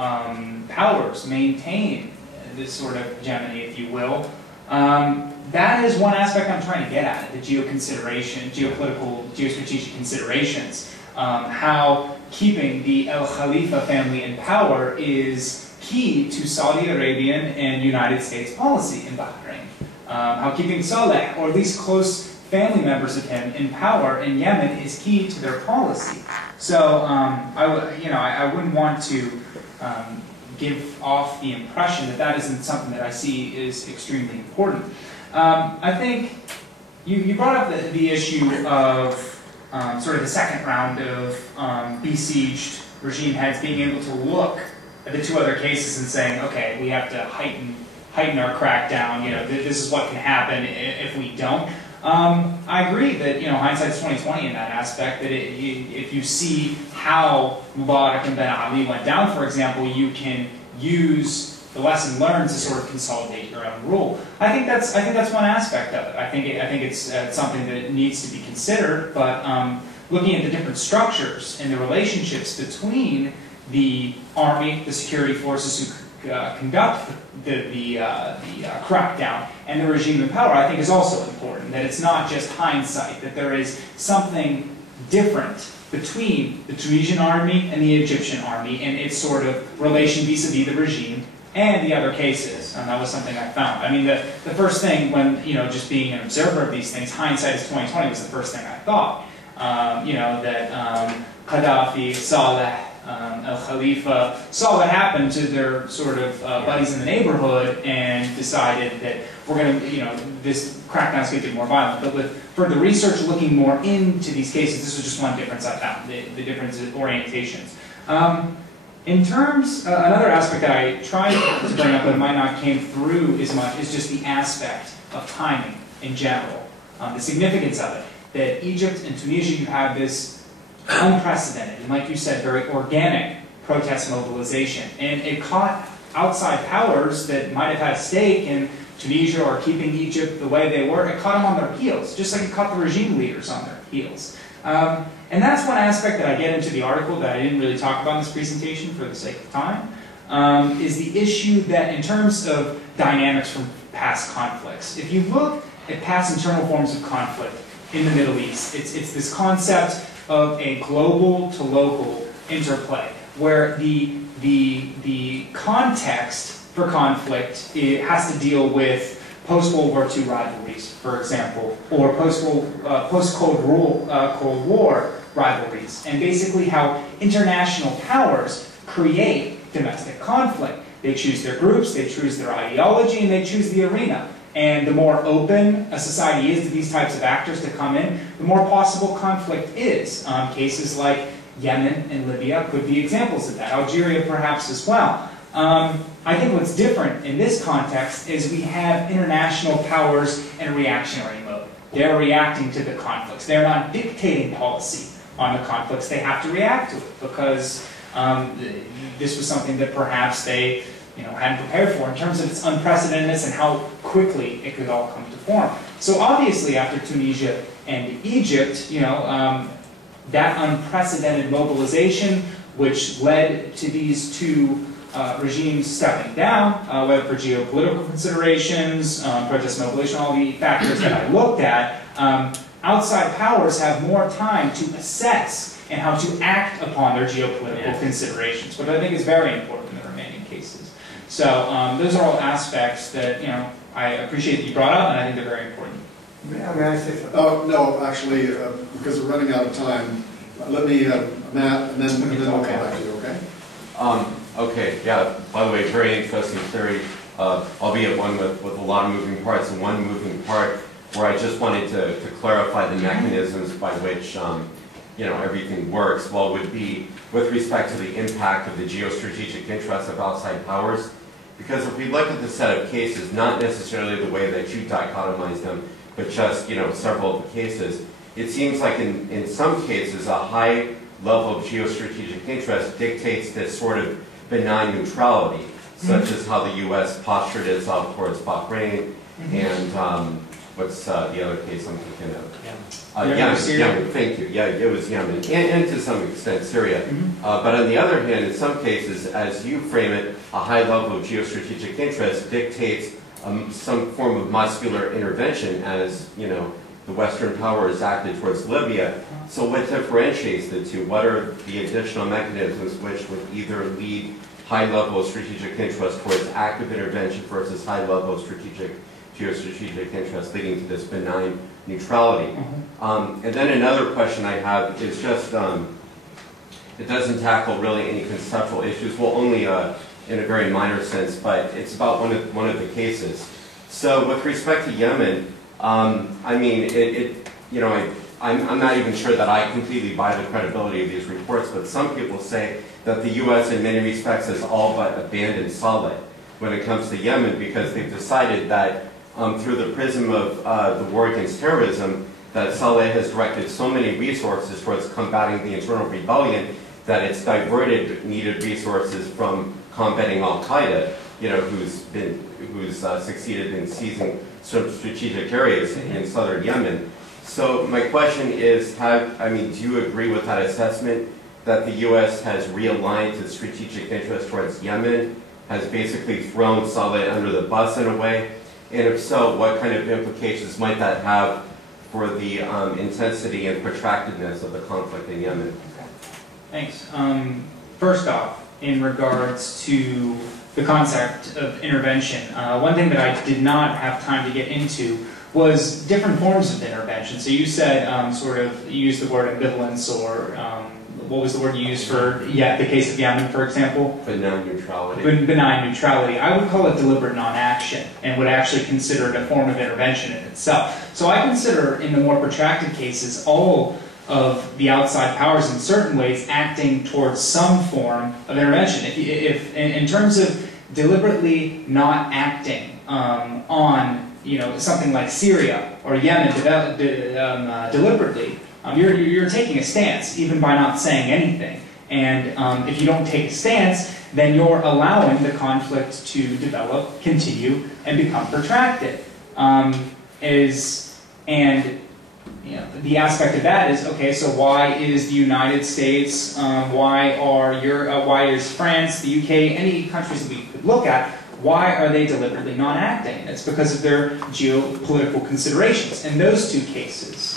powers maintain this sort of hegemony, if you will, that is one aspect I'm trying to get at, the geopolitical, geostrategic considerations. How keeping the El Khalifa family in power is key to Saudi Arabian and United States policy in Bahrain. How keeping Saleh, or at least close family members of him, in power in Yemen is key to their policy. So I wouldn't want to give off the impression that that isn't something that I see is extremely important. I think you brought up the issue of sort of the second round of besieged regime heads being able to look at the two other cases and saying, okay, we have to heighten our crackdown. You know, this is what can happen if we don't. I agree that hindsight's 20/20 in that aspect. That if you see how Mubarak and Ben Ali went down, for example, you can use the lesson learned to sort of consolidate your own rule. I think that's one aspect of it. I think it's something that needs to be considered. But looking at the different structures and the relationships between the army, the security forces who conduct the crackdown, and the regime in power, I think is also important. That it's not just hindsight, that there is something different between the Tunisian army and the Egyptian army and its sort of relation vis-a-vis the regime and the other cases. And that was something I found. I mean, the first thing when, just being an observer of these things, hindsight is 20/20 was the first thing I thought. Gaddafi, Saleh, Al Khalifa saw what happened to their sort of buddies in the neighborhood and decided that we're going to, this crackdown's going to get more violent. But with further research looking more into these cases, this was just one difference I found, the difference in orientations. In terms, another aspect that I tried to bring up but might not came through as much is just the aspect of timing in general, the significance of it. That Egypt and Tunisia, you have this unprecedented, and like you said, very organic protest mobilization. And it caught outside powers that might have had a stake in Tunisia or keeping Egypt the way they were. It caught them on their heels, just like it caught the regime leaders on their heels. And that's one aspect that I get into the article that I didn't really talk about in this presentation for the sake of time, is the issue that in terms of dynamics from past conflicts. If you look at past internal forms of conflict in the Middle East, it's this concept of a global to local interplay, where the context for conflict has to deal with post-World War II rivalries, for example, or post-Cold War rivalries, and basically how international powers create domestic conflict. They choose their groups, they choose their ideology, and they choose the arena. And the more open a society is to these types of actors to come in, the more possible conflict is. Cases like Yemen and Libya could be examples of that. Algeria perhaps as well. I think what's different in this context is we have international powers in a reactionary mode. They're reacting to the conflicts. They're not dictating policy on the conflicts. They have to react to it because this was something that perhaps they hadn't prepared for in terms of its unprecedentedness and how quickly it could all come to form. So obviously after Tunisia and Egypt, that unprecedented mobilization which led to these two regimes stepping down, whether for geopolitical considerations, protest mobilization, all the factors that I looked at, outside powers have more time to assess and how to act upon their geopolitical considerations, which I think is very important in the remaining cases. So those are all aspects that I appreciate that you brought up, and I think they're very important. May I say something? Oh, no, actually, because we're running out of time, let me, Matt, and then we'll come back to you, okay? Okay, yeah, by the way, very interesting theory, albeit one with a lot of moving parts, and one moving part where I just wanted to clarify the mechanisms by which everything works, would be with respect to the impact of the geostrategic interests of outside powers. Because if we look at the set of cases, not necessarily the way that you dichotomize them, but just several of the cases, it seems like in some cases a high level of geostrategic interest dictates this sort of benign neutrality, such as how the U.S. postured itself towards Bahrain, and what's the other case I'm thinking of? Yemen, thank you. Yeah, it was Yemen, and to some extent Syria. But on the other hand, in some cases, as you frame it, a high level of geostrategic interest dictates some form of muscular intervention, as the Western powers acted towards Libya. So what differentiates the two? What are the additional mechanisms which would either lead high level of strategic interest towards active intervention versus high level of geostrategic interest leading to this benign neutrality? And then another question I have is just, it doesn't tackle really any conceptual issues, well only in a very minor sense, but it's about one of the cases. So with respect to Yemen, I mean, I'm not even sure that I completely buy the credibility of these reports, but some people say that the U.S. in many respects has all but abandoned Saleh when it comes to Yemen because they've decided that through the prism of the war against terrorism, that Saleh has directed so many resources towards combating the internal rebellion that it's diverted needed resources from combating Al-Qaeda, who's succeeded in seizing some strategic areas in southern Yemen. So my question is, do you agree with that assessment that the U.S. has realigned its strategic interest towards Yemen, has basically thrown Saleh under the bus in a way? And if so, what kind of implications might that have for the intensity and protractedness of the conflict in Yemen? Okay. Thanks. First off, in regards to the concept of intervention, one thing that I did not have time to get into was different forms of intervention. So you said you used the word ambivalence or what was the word you used for the case of Yemen, for example? Benign neutrality. Benign neutrality. I would call it deliberate non-action and would actually consider it a form of intervention in itself. So I consider, in the more protracted cases, all of the outside powers in certain ways acting towards some form of intervention. If in terms of deliberately not acting on something like Syria or Yemen deliberately, you're taking a stance, even by not saying anything. And if you don't take a stance, then you're allowing the conflict to develop, continue, and become protracted. The aspect of that is, okay, so why is the United States, why is France, the UK, any countries that we could look at, why are they deliberately not acting? It's because of their geopolitical considerations. In those two cases,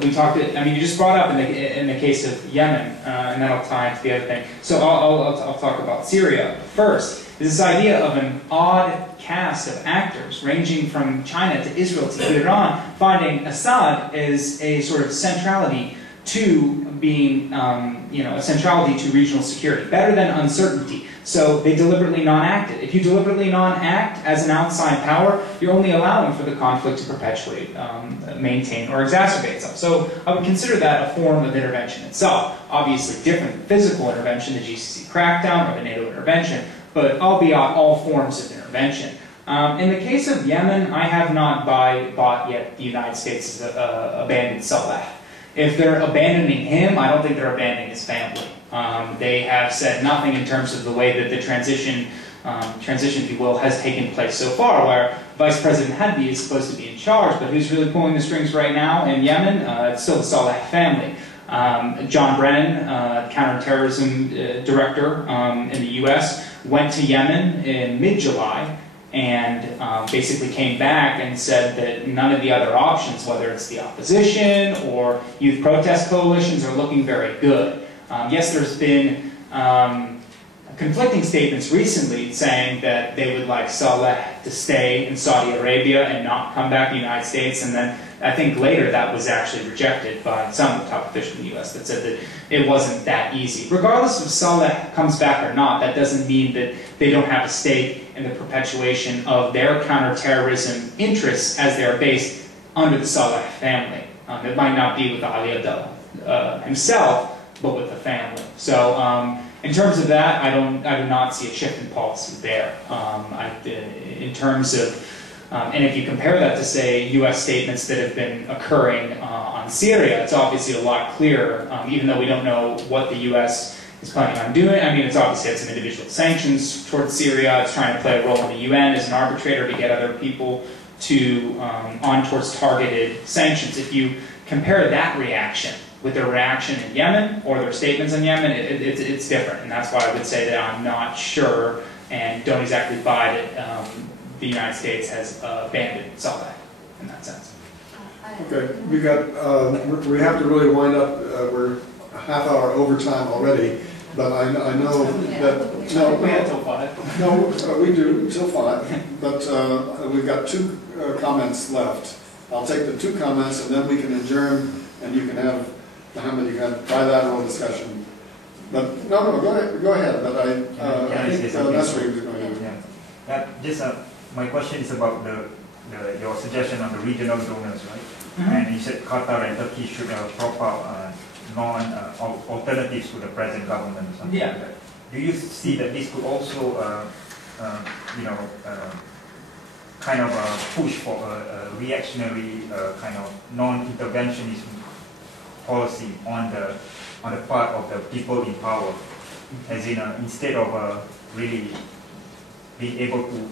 we talked. You just brought up in the case of Yemen, and that'll tie into the other thing. So I'll talk about Syria first. Is this idea of an odd cast of actors ranging from China to Israel to Iran, finding Assad as a sort of centrality to being, a centrality to regional security, better than uncertainty. So they deliberately non-acted. If you deliberately non-act as an outside power, you're only allowing for the conflict to perpetuate, maintain, or exacerbate itself. So I would consider that a form of intervention itself. Obviously different than physical intervention, the GCC crackdown, or the NATO intervention, but albeit all forms of intervention. In the case of Yemen, I have not bought yet the United States has abandoned Saleh. If they're abandoning him, I don't think they're abandoning his family. They have said nothing in terms of the way that the transition, if you will, has taken place so far, where Vice President Hadbi is supposed to be in charge, but who's really pulling the strings right now in Yemen? It's still the Saleh family. John Brennan, counterterrorism director in the U.S., went to Yemen in mid-July and basically came back and said that none of the other options, whether it's the opposition or youth protest coalitions, are looking very good. Yes, there's been conflicting statements recently saying that they would like Saleh to stay in Saudi Arabia and not come back to the United States, and then I think later that was actually rejected by some top officials in the U.S. that said that it wasn't that easy. Regardless if Saleh comes back or not, that doesn't mean that they don't have a stake in the perpetuation of their counterterrorism interests as they are based under the Saleh family. It might not be with Ali Abdullah himself, but with the family. So in terms of that, I do not see a shift in policy there. In terms of and if you compare that to, say, U.S. statements that have been occurring on Syria, it's obviously a lot clearer, even though we don't know what the U.S. is planning on doing. It's obviously had some individual sanctions towards Syria. It's trying to play a role in the UN as an arbitrator to get other people to on towards targeted sanctions. If you compare that reaction with their reaction in Yemen or their statements in Yemen, it's different. And that's why I would say that I'm not sure and don't exactly buy that the United States has abandoned Saleh in that sense. Okay, we have to really wind up. We're a half hour overtime already, but I know that no, we have till 5. No, we do till 5. But we've got 2 comments left. I'll take the 2 comments and then we can adjourn, and you can have Mohammed, you can have bilateral discussion. But no, go ahead. But I think that's what he was going to do. Yeah. My question is about your suggestion on the regional donors, right? Mm-hmm. And you said Qatar and Turkey should prop up alternatives to the present government or something like that. Do you see that this could also, kind of push for a reactionary kind of non-interventionist policy on the part of the people in power, as in instead of really being able to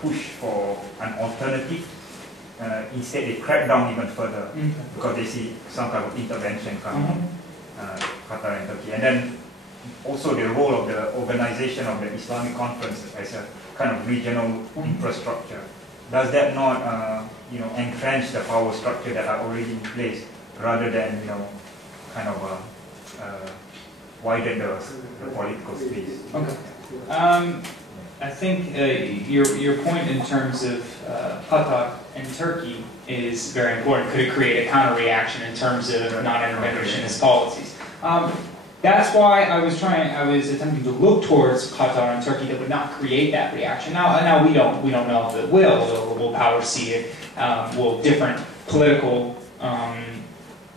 push for an alternative, instead they crack down even further because they see some kind of intervention coming Qatar and Turkey. And then also the role of the organization of the Islamic Conference as a kind of regional infrastructure. Does that not entrench the power structure that are already in place rather than kind of widen the political space? Okay. I think your point in terms of Qatar in Turkey is very important. Could it create a counter-reaction in terms of non-interventionist policies? That's why I was attempting to look towards Qatar and Turkey that would not create that reaction. Now we don't know if it will. Will powers see it? Will different political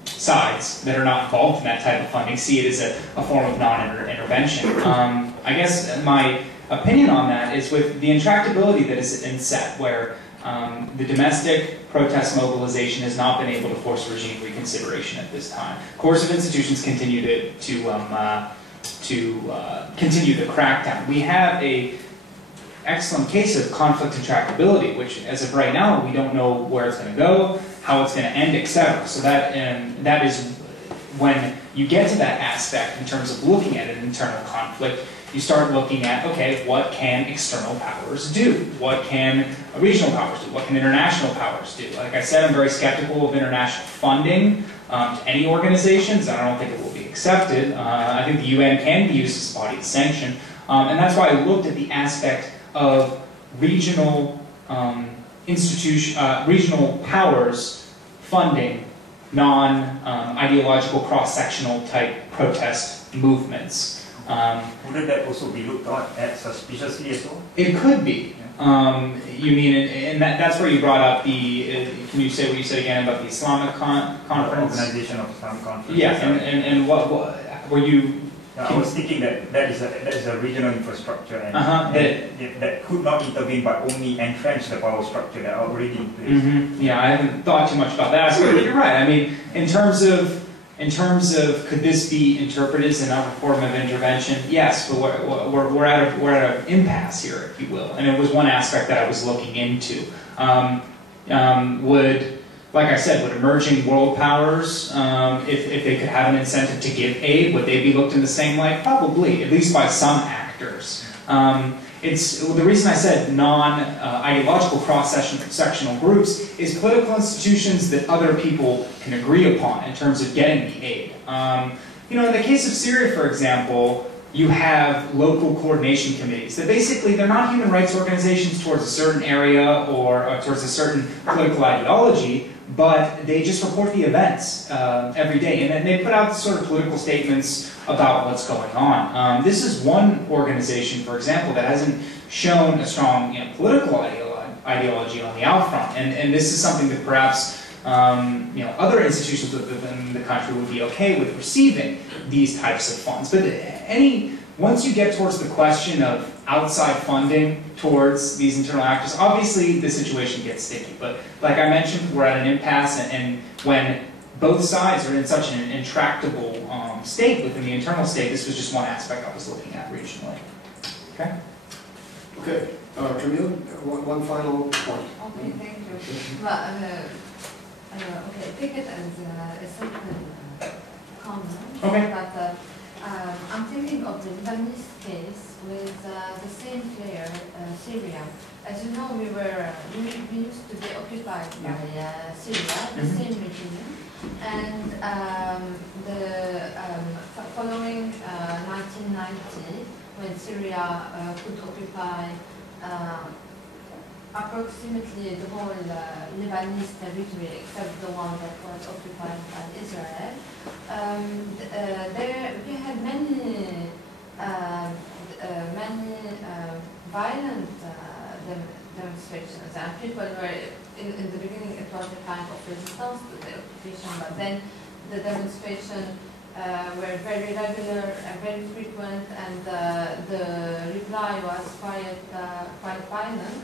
sides that are not involved in that type of funding see it as a form of non-intervention? I guess my opinion on that is with the intractability that is inset, where the domestic protest mobilization has not been able to force regime reconsideration at this time. Coercive institutions continue to continue the crackdown. We have a excellent case of conflict intractability, which, as of right now, we don't know where it's going to go, how it's going to end, etc. So that is when you get to that aspect in terms of looking at an internal conflict. You start looking at, okay, what can external powers do? What can regional powers do? What can international powers do? Like I said, I'm very skeptical of international funding to any organizations. I don't think it will be accepted. I think the UN can be used as a body of sanction. And that's why I looked at the aspect of regional regional powers funding non-ideological cross-sectional type protest movements. Wouldn't that also be looked at suspiciously as well? It could be. You mean, and that's where you brought up the, can you say what you said again about the Islamic conference? Organization of Islamic Conference. Yeah, and what were you... I was thinking that is a regional infrastructure and, that could not intervene but only entrench the power structure that are already in place. Yeah, I haven't thought too much about that. But you're right. I mean, in terms of could this be interpreted as another form of intervention? Yes, but we're at an impasse here, if you will. And it was one aspect that I was looking into. Like I said, would emerging world powers, if they could have an incentive to give aid, would they be looked in the same light? Probably, at least by some actors. It's the reason I said non-ideological cross-sectional groups is political institutions that other people can agree upon in terms of getting the aid. You know, in the case of Syria, for example, you have local coordination committees that basically they're not human rights organizations towards a certain area or towards a certain political ideology, but they just report the events every day, and then they put out sort of political statements about what's going on. This is one organization, for example, that hasn't shown a strong political ideology on the outfront, and this is something that perhaps other institutions within the country would be okay with receiving these types of funds. But once you get towards the question of outside funding towards these internal actors, obviously the situation gets sticky. But like I mentioned, we're at an impasse, and when both sides are in such an intractable state within the internal state, this was just one aspect I was looking at regionally. Okay? Okay. Camille, one final point. Okay, thank you. Well, okay, take it as a simple comment. Okay. But I'm thinking of the Lebanese case with the same player, Syria. As you know, we used to be occupied by Syria, the same regime, and following 1990, when Syria could occupy approximately the whole Lebanese territory except the one that was occupied by Israel. There we had many violent demonstrations, and people were, in the beginning it was a kind of resistance to the occupation, but then the demonstrations were very regular and very frequent, and the reply was quite violent,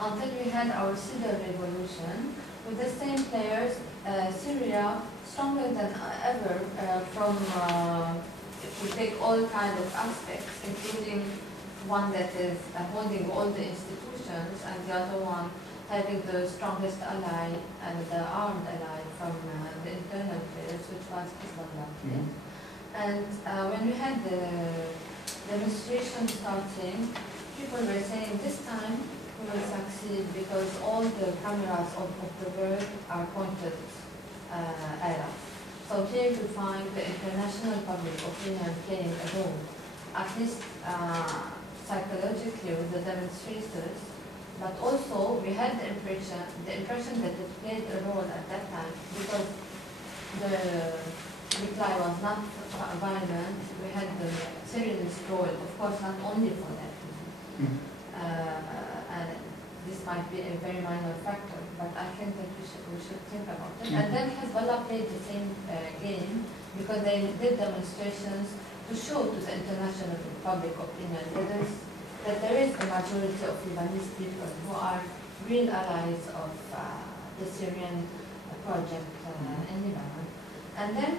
until we had our civil revolution with the same players. Syria, stronger than ever from, if we take all kinds of aspects, including one that is holding all the institutions and the other one having the strongest ally and the armed ally from the internal players, which was Hezbollah. And when we had the demonstration starting, people were saying this time we will succeed because all the cameras of the world are pointed at us. So here you find the international public opinion playing a role, at least psychologically with the demonstrators, But also, we had the impression that it played a role at that time because the reply was not violent. We had the Syrian role, of course, not only for that reason. And this might be a very minor factor, but I think that we should think about it. And then Hezbollah played the same game because they did demonstrations to show to the international public opinion that there is a majority of Lebanese people who are real allies of the Syrian project in Lebanon. And then,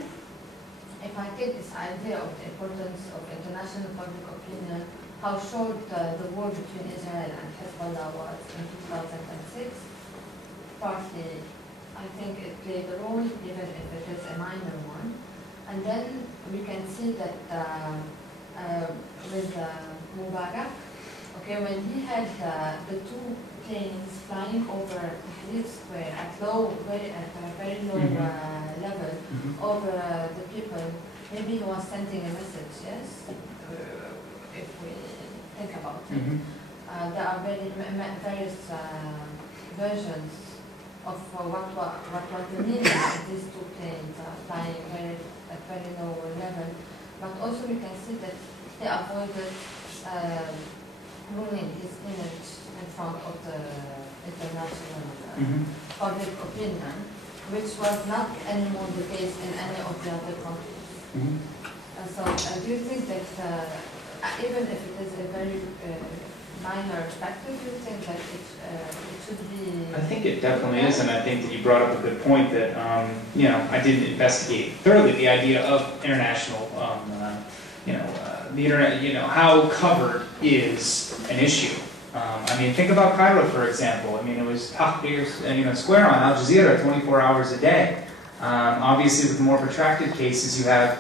if I take this idea of the importance of international public opinion, how short the war between Israel and Hezbollah was in 2006, partly I think it played a role, even if it is a minor one. And then we can see that with Mubarak, okay, when he had the two planes flying over Tahrir Square at a very low level over the people, maybe he was sending a message, yes? If we think about it. There are various versions of what was the meaning of these two planes flying at very low level. But also we can see that they avoided ruining his image in front of the international public opinion, which was not anymore the case in any of the other countries. And so do you think that even if it is a very minor factor, do you think that it should be... I think it definitely is, and I think that you brought up a good point that, you know, I didn't investigate thoroughly the idea of international, you know, the internet, you know, how covered is an issue. I mean, think about Cairo, for example. I mean, it was Tahrir, you know, Square on Al Jazeera 24 hours a day. Obviously, with more protracted cases, you have,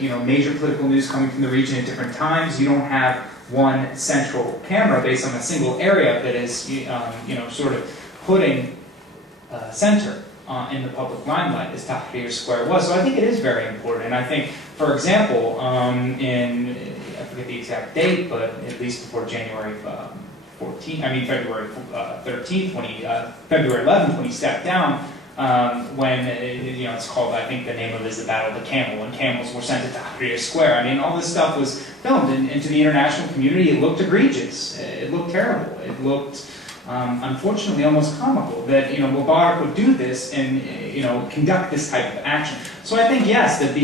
you know, major political news coming from the region at different times. You don't have one central camera based on a single area that is, you know, sort of putting center in the public limelight as Tahrir Square was. So I think it is very important. And I think, for example, I forget the exact date, but at least before January 14, I mean February 13th, February 11th, when he stepped down, when, you know, it's called, I think the name of it is the Battle of the Camel, and camels were sent to Tahrir Square. I mean, all this stuff was filmed, and to the international community, it looked egregious. It looked terrible. It looked, unfortunately, almost comical that, you know, Mubarak would do this and, you know, conduct this type of action. So I think, yes, that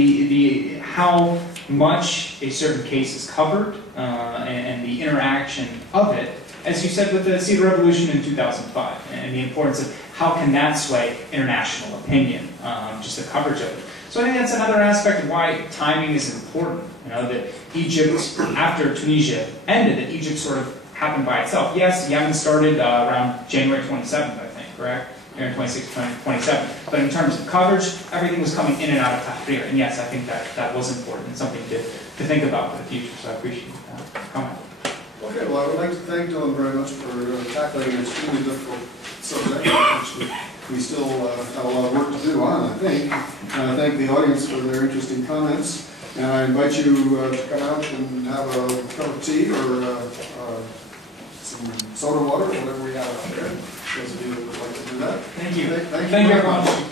how much a certain case is covered and the interaction of it, as you said with the Cedar Revolution in 2005, and the importance of how can that sway international opinion, just the coverage of it. So I think that's another aspect of why timing is important. You know, that Egypt, after Tunisia ended, that Egypt sort of happened by itself. Yes, Yemen started around January 27th, I think, correct? January 26th, 27th. But in terms of coverage, everything was coming in and out of Tahrir. And yes, I think that was important and something to think about for the future. So I appreciate that comment. Okay, well, I would like to thank Dylan very much for tackling an extremely difficult subject, which we still have a lot of work to do on, I think. And I thank the audience for their interesting comments. And I invite you to come out and have a cup of tea or some soda water or whatever we have out there. Those of you that would like to do that. Thank you. Thank you very much.